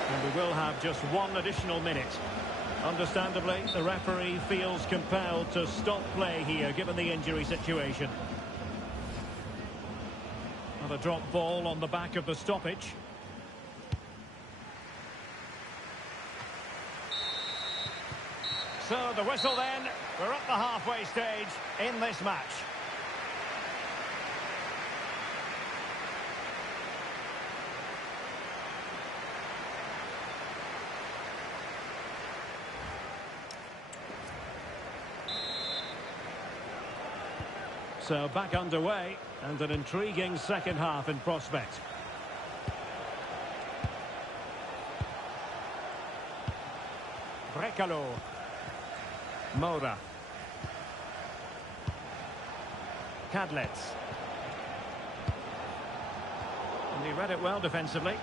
And we will have just one additional minute. Understandably, the referee feels compelled to stop play here, given the injury situation. And a drop ball on the back of the stoppage. So the whistle then, we're at the halfway stage in this match. So back underway and an intriguing second half in prospect. Brekalo. Moura. Cadlets. And he read it well defensively.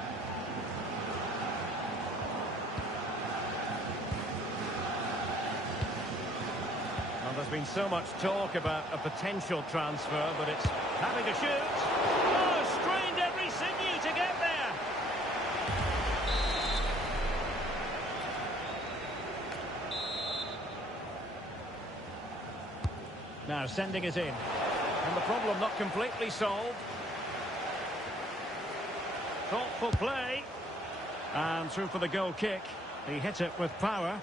Well, there's been so much talk about a potential transfer, but it's having to shoot. Oh, strained every sinew to get there. Now sending it in. And the problem not completely solved. Thoughtful play. And through for the goal kick. He hit it with power.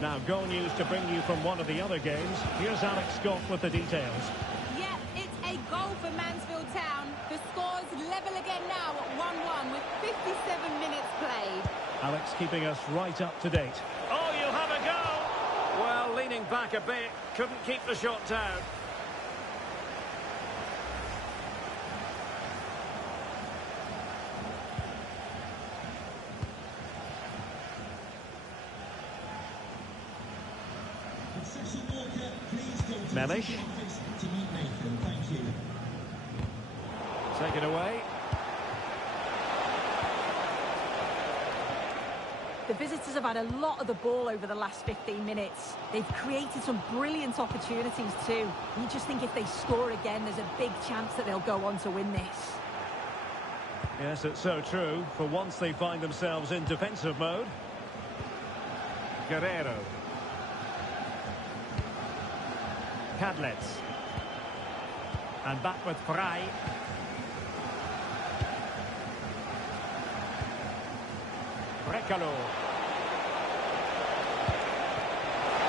Now, goal news to bring you from one of the other games. Here's Alex Scott with the details. Yeah, it's a goal for Mansfield Town. The score's level again now at 1-1 with 57 minutes played. Alex keeping us right up to date. Oh, you have a go! Well, leaning back a bit, couldn't keep the shot down. Concession Walker, please go to Mellish. the office to meet Nathan. Thank you. Take it away. The visitors have had a lot of the ball over the last 15 minutes. They've created some brilliant opportunities too. And you just think if they score again, there's a big chance that they'll go on to win this. Yes, it's so true. For once they find themselves in defensive mode. Guerrero. Cadlets. And back with Frey. Brekalo.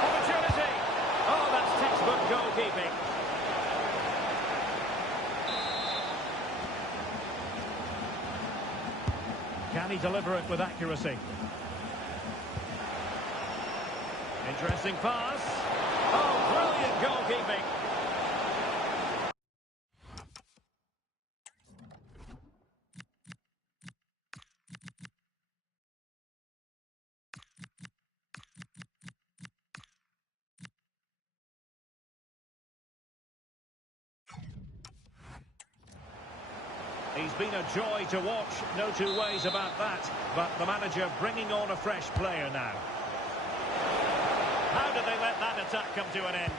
Opportunity. Oh, that's textbook goalkeeping. Can he deliver it with accuracy? Interesting pass. Oh, brilliant goalkeeping. He's been a joy to watch, no two ways about that. But the manager bringing on a fresh player now. How did they let that attack come to an end?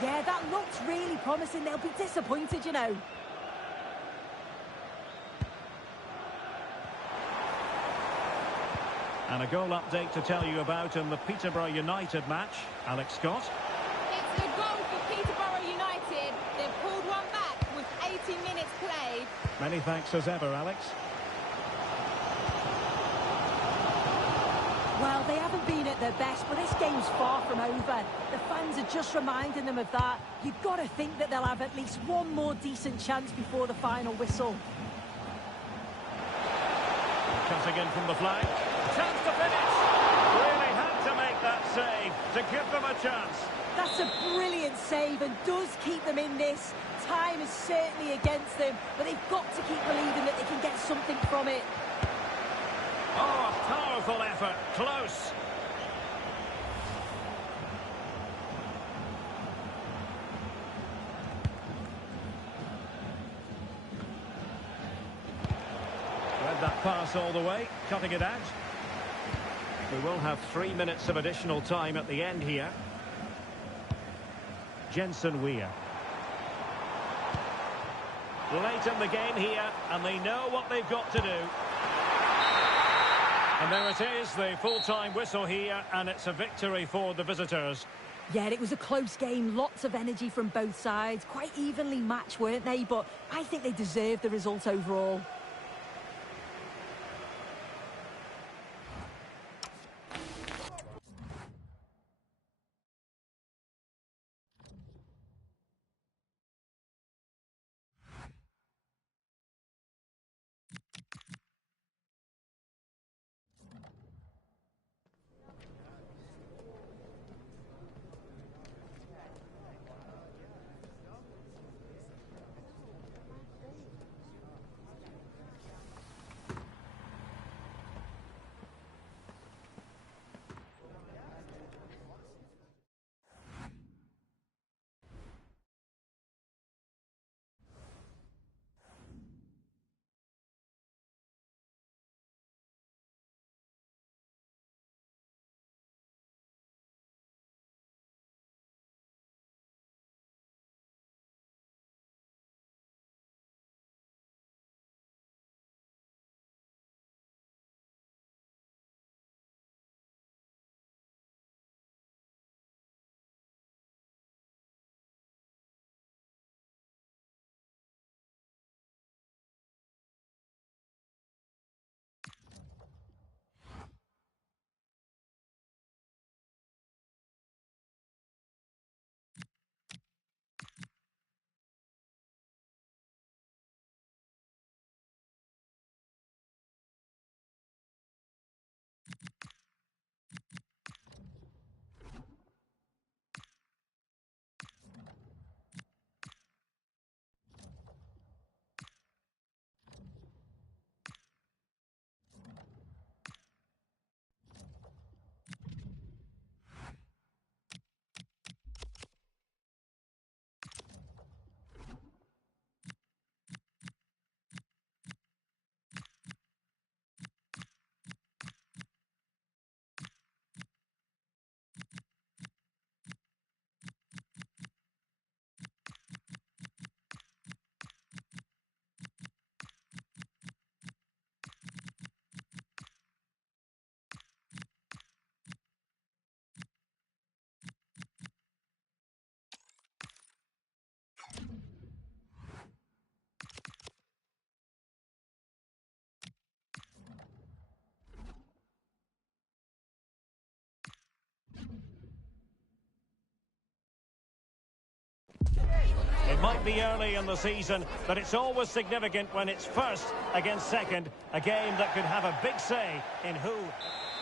Yeah, that looks really promising. They'll be disappointed, you know. And a goal update to tell you about in the Peterborough United match. Alex Scott. It's a goal for Peterborough United. They've pulled one back with 80 minutes played. Many thanks as ever, Alex. Well, they haven't been at their best, but this game's far from over. The fans are just reminding them of that. You've got to think that they'll have at least one more decent chance before the final whistle. Cutting in from the flank. Chance to finish. Really had to make that save to give them a chance. That's a brilliant save and does keep them in this. Time is certainly against them, but they've got to keep believing that they can get something from it. Oh, a powerful effort. Close. Read that pass all the way, cutting it out. We will have 3 minutes of additional time at the end here. Jensen Weir. Late in the game here, and they know what they've got to do. And there it is, the full-time whistle here, and it's a victory for the visitors. Yeah, it was a close game, lots of energy from both sides, quite evenly matched, weren't they? But I think they deserved the result overall. It might be early in the season, but it's always significant when it's first against second, a game that could have a big say in who.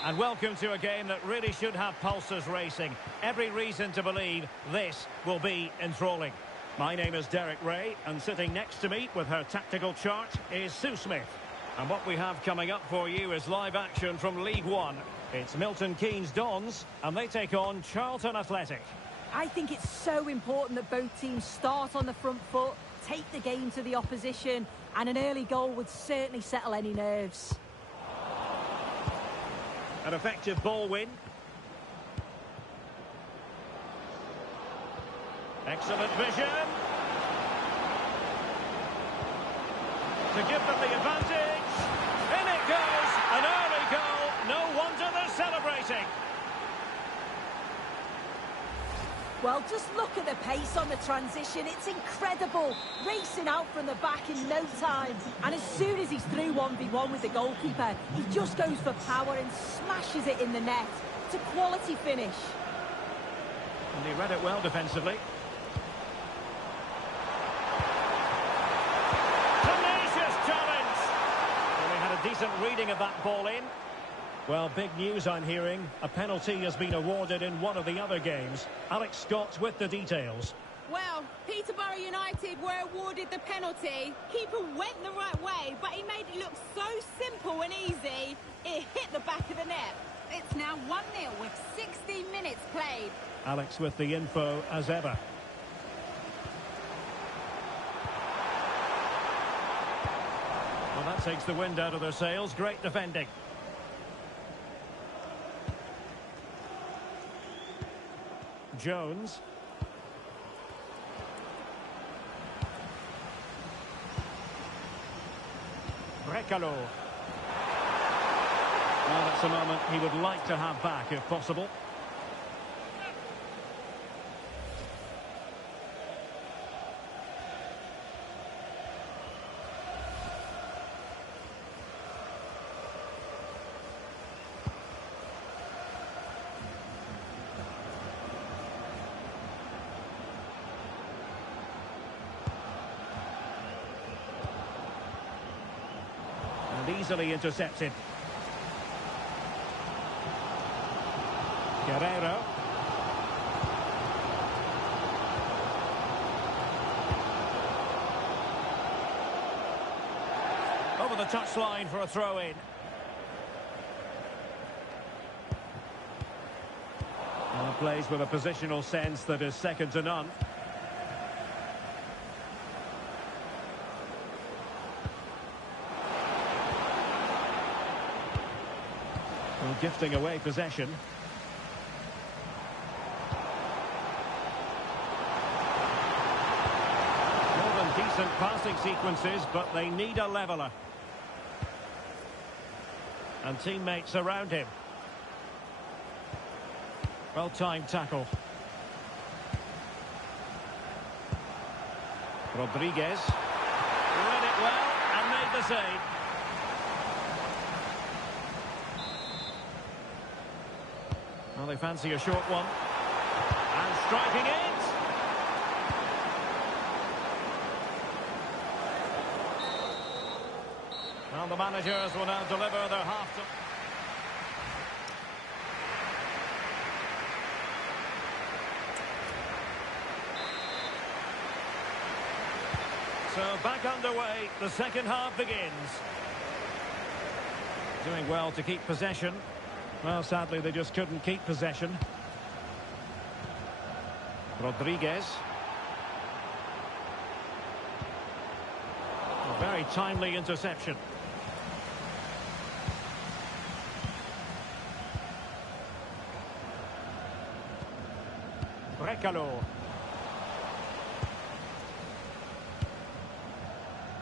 And welcome to a game that really should have pulses racing. Every reason to believe this will be enthralling. My name is Derek Ray, and sitting next to me with her tactical chart is Sue Smith. And what we have coming up for you is live action from League One. It's Milton Keynes Dons, and they take on Charlton Athletic. I think it's so important that both teams start on the front foot, take the game to the opposition, and an early goal would certainly settle any nerves. An effective ball win. Excellent vision. To give them the advantage. In it goes. An early goal. No wonder they're celebrating. Well, just look at the pace on the transition. It's incredible. Racing out from the back in no time. And as soon as he's through 1v1 with the goalkeeper, he just goes for power and smashes it in the net. It's a quality finish. And he read it well defensively. Tenacious challenge. Well, they had a decent reading of that ball in. Well, big news I'm hearing. A penalty has been awarded in one of the other games. Alex Scott with the details. Well, Peterborough United were awarded the penalty. Keeper went the right way, but he made it look so simple and easy. It hit the back of the net. It's now 1-0 with 60 minutes played. Alex with the info as ever. Well, that takes the wind out of their sails. Great defending. Jones. Brekalo. Well, that's a moment he would like to have back if possible. Easily intercepted. Guerrero. Over the touchline for a throw-in. Well, plays with a positional sense that is second to none. Gifting away possession. More than decent passing sequences, but they need a leveller. And teammates around him. Well-timed tackle. Rodriguez. Read it well and made the save. Well, they fancy a short one. And striking it. Well, the managers will now deliver their half-time. So back underway, the second half begins. Doing well to keep possession. Well, sadly, they just couldn't keep possession. Rodriguez. A very timely interception. Brekalo.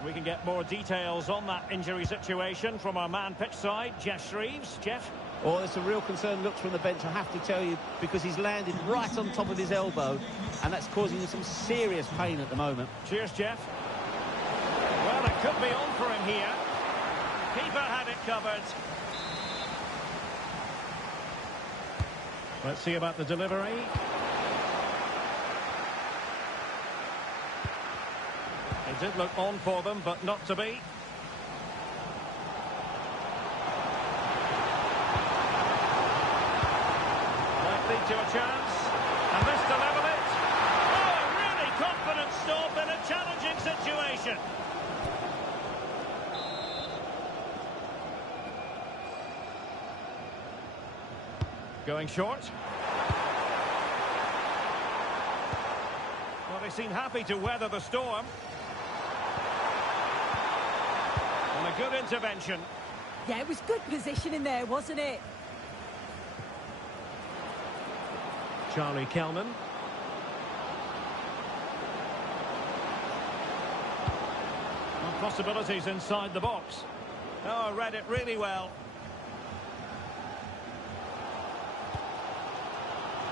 We can get more details on that injury situation from our man pitch side, Jeff Shreves. Jeff? Oh, there's some real concern looks from the bench, I have to tell you, because he's landed right on top of his elbow, and that's causing him some serious pain at the moment. Cheers, Jeff. Well, it could be on for him here. Keeper had it covered. Let's see about the delivery. It did look on for them, but not to be. Might lead to a chance. And this to level it. Oh, a really confident stop in a challenging situation. Going short. Well, they seem happy to weather the storm. And a good intervention. Yeah, it was good positioning there, wasn't it? Charlie Kelman. And possibilities inside the box. Oh, read it really well.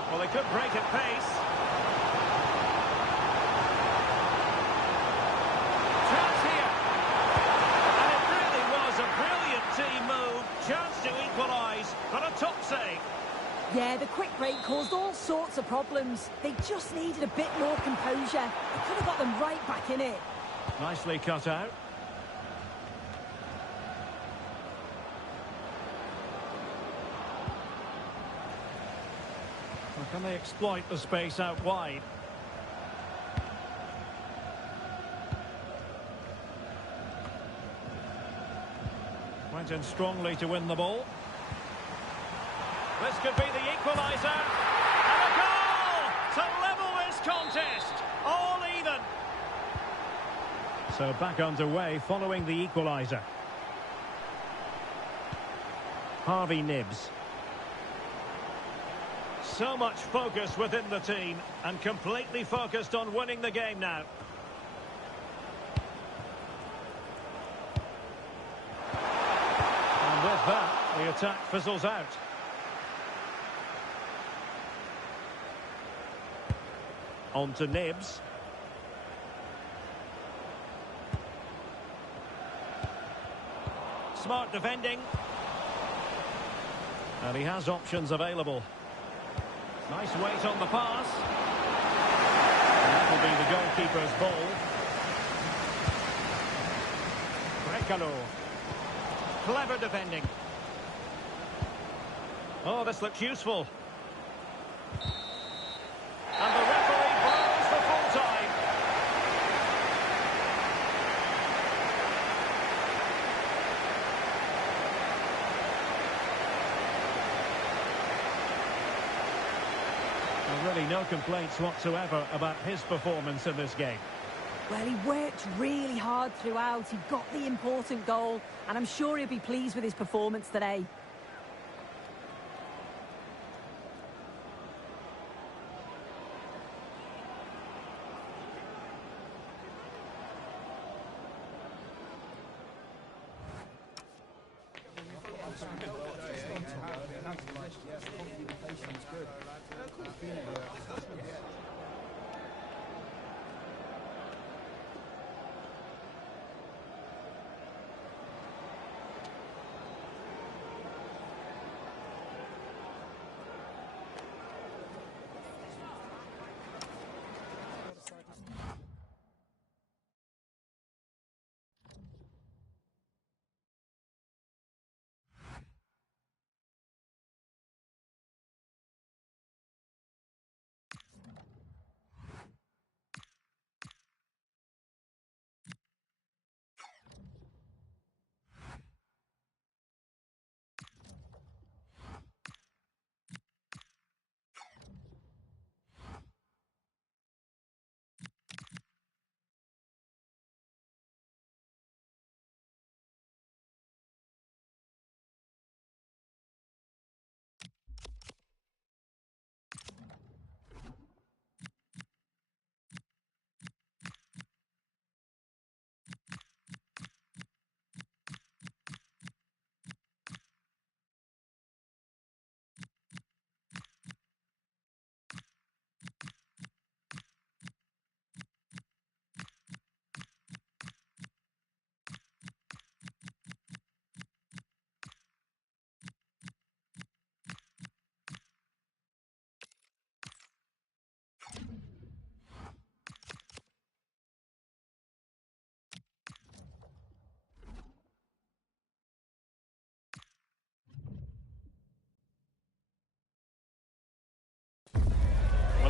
Well, they could break at pace. Chance here. And it really was a brilliant team move. Chance to equalise, but a top save. Yeah, the quick break caused all sorts of problems. They just needed a bit more composure. It could have got them right back in it. Nicely cut out. Well, can they exploit the space out wide? Went in strongly to win the ball. This could be the equaliser. And a goal to level this contest. All even. So back underway following the equaliser. Harvey Nibbs. So much focus within the team and completely focused on winning the game now. And with that, the attack fizzles out. On to Nibbs. Smart defending. And he has options available. Nice weight on the pass. And that will be the goalkeeper's ball. Brekalo. Clever defending. Oh, this looks useful. And the referee blows for full time. Really no complaints whatsoever about his performance in this game. Well, he worked really hard throughout. He got the important goal, and I'm sure he'll be pleased with his performance today.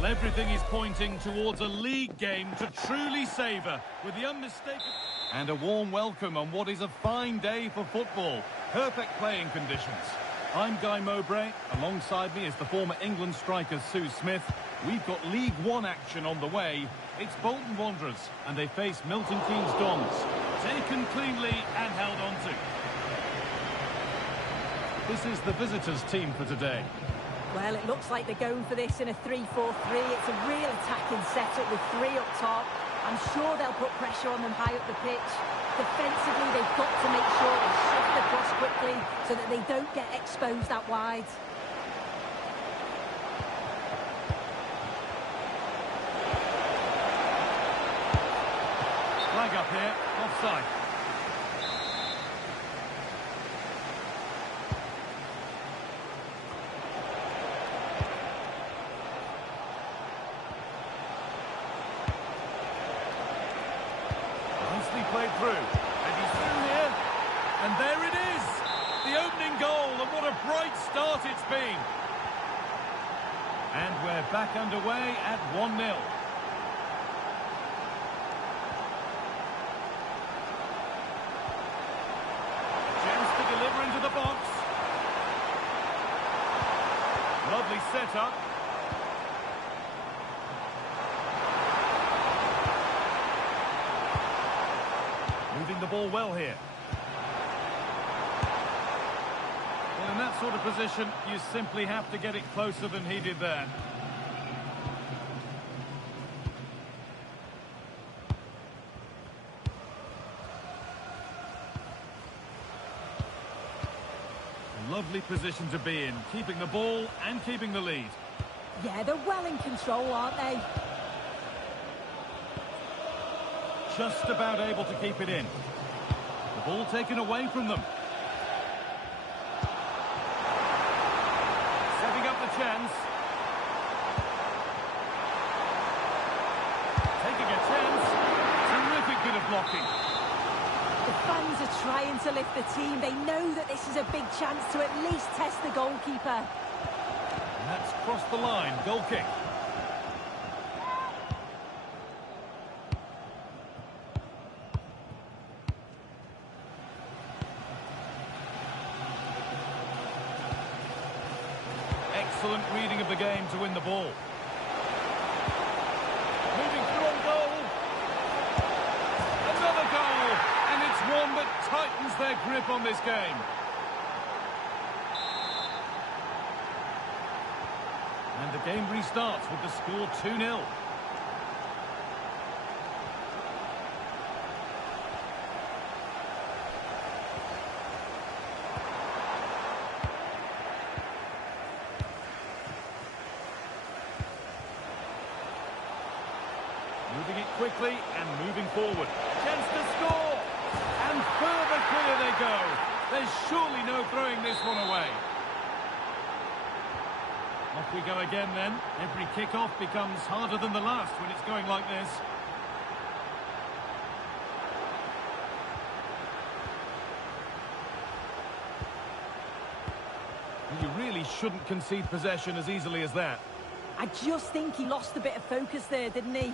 Well, everything is pointing towards a league game to truly savour, with the unmistakable... And a warm welcome on what is a fine day for football. Perfect playing conditions. I'm Guy Mowbray. Alongside me is the former England striker Sue Smith. We've got League One action on the way. It's Bolton Wanderers, and they face Milton Keynes Dons. Taken cleanly and held on to. This is the visitors' team for today. Well, it looks like they're going for this in a 3-4-3. It's a real attacking setup with three up top. I'm sure they'll put pressure on them high up the pitch. Defensively, they've got to make sure they shift the cross quickly so that they don't get exposed out wide. Flag up here, offside. Nicely played through. And he's through here. And there it is. The opening goal, and what a bright start it's been. And we're back underway at 1-0. Chance to deliver into the box. Lovely setup. Moving the ball well here. Well, in that sort of position, you simply have to get it closer than he did there. A lovely position to be in, keeping the ball and keeping the lead. Yeah, they're well in control, aren't they? Just about able to keep it in. The ball taken away from them. Setting up the chance. Taking a chance. Terrific bit of blocking. The fans are trying to lift the team. They know that this is a big chance to at least test the goalkeeper. And that's crossed the line. Goal kick. Excellent reading of the game to win the ball. Moving through on goal. Another goal. And it's one that tightens their grip on this game. And the game restarts with the score 2-0. Moving it quickly and moving forward. Chance to score! And further clear they go. There's surely no throwing this one away. Off we go again then. Every kick-off becomes harder than the last when it's going like this. You really shouldn't concede possession as easily as that. I just think he lost a bit of focus there, didn't he?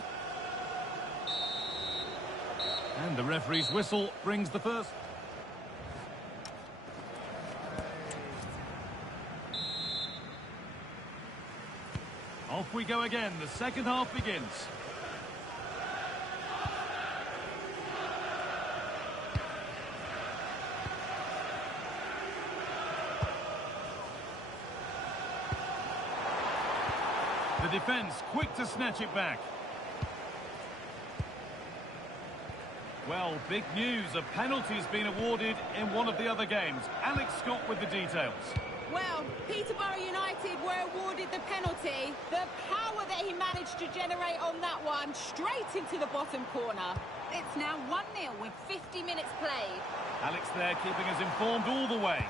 And the referee's whistle brings the first. Off we go again. The second half begins. The defence quick to snatch it back. Well, big news. A penalty has been awarded in one of the other games. Alex Scott with the details. Well, Peterborough United were awarded the penalty. The power that he managed to generate on that one, straight into the bottom corner. It's now 1-0 with 50 minutes played. Alex there keeping us informed all the way.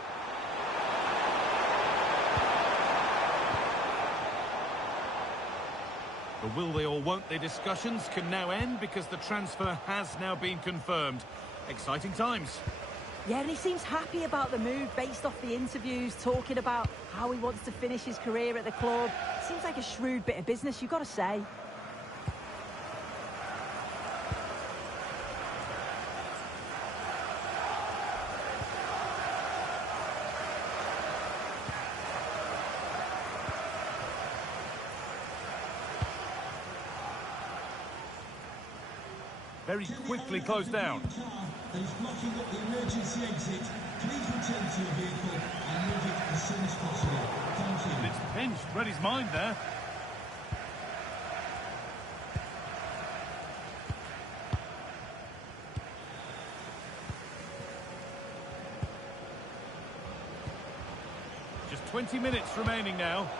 The will they or won't they discussions can now end because the transfer has now been confirmed. Exciting times. Yeah, and he seems happy about the move based off the interviews, talking about how he wants to finish his career at the club. Seems like a shrewd bit of business, you've got to say. Very quickly closed down. That is blocking up the emergency exit. Please return to your vehicle and move it as soon as possible. Thank you. It's pinched, read his mind there. Just 20 minutes remaining now.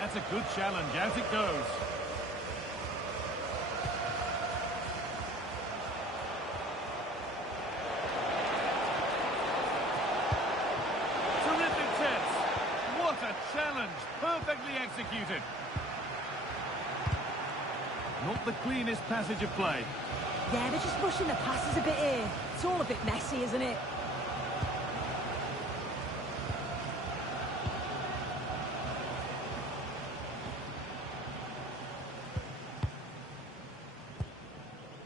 That's a good challenge. Out it goes. Challenge, perfectly executed. Not the cleanest passage of play. Yeah, they're just pushing the passes a bit here. It's all a bit messy, isn't it?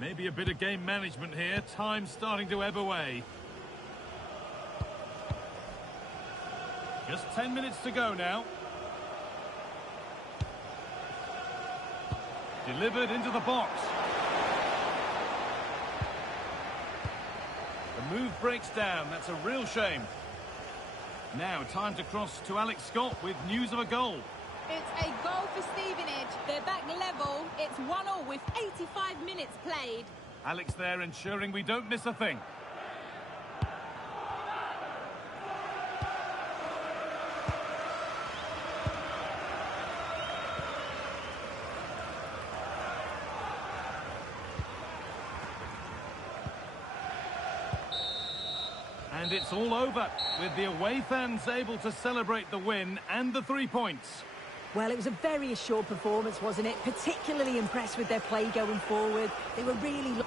Maybe a bit of game management here. Time starting to ebb away. Just 10 minutes to go now. Delivered into the box. The move breaks down. That's a real shame. Now, time to cross to Alex Scott with news of a goal. It's a goal for Stevenage. They're back level. It's 1-1 with 85 minutes played. Alex there ensuring we don't miss a thing. And it's all over, with the away fans able to celebrate the win and the 3 points. Well, it was a very assured performance, wasn't it? Particularly impressed with their play going forward. They were really...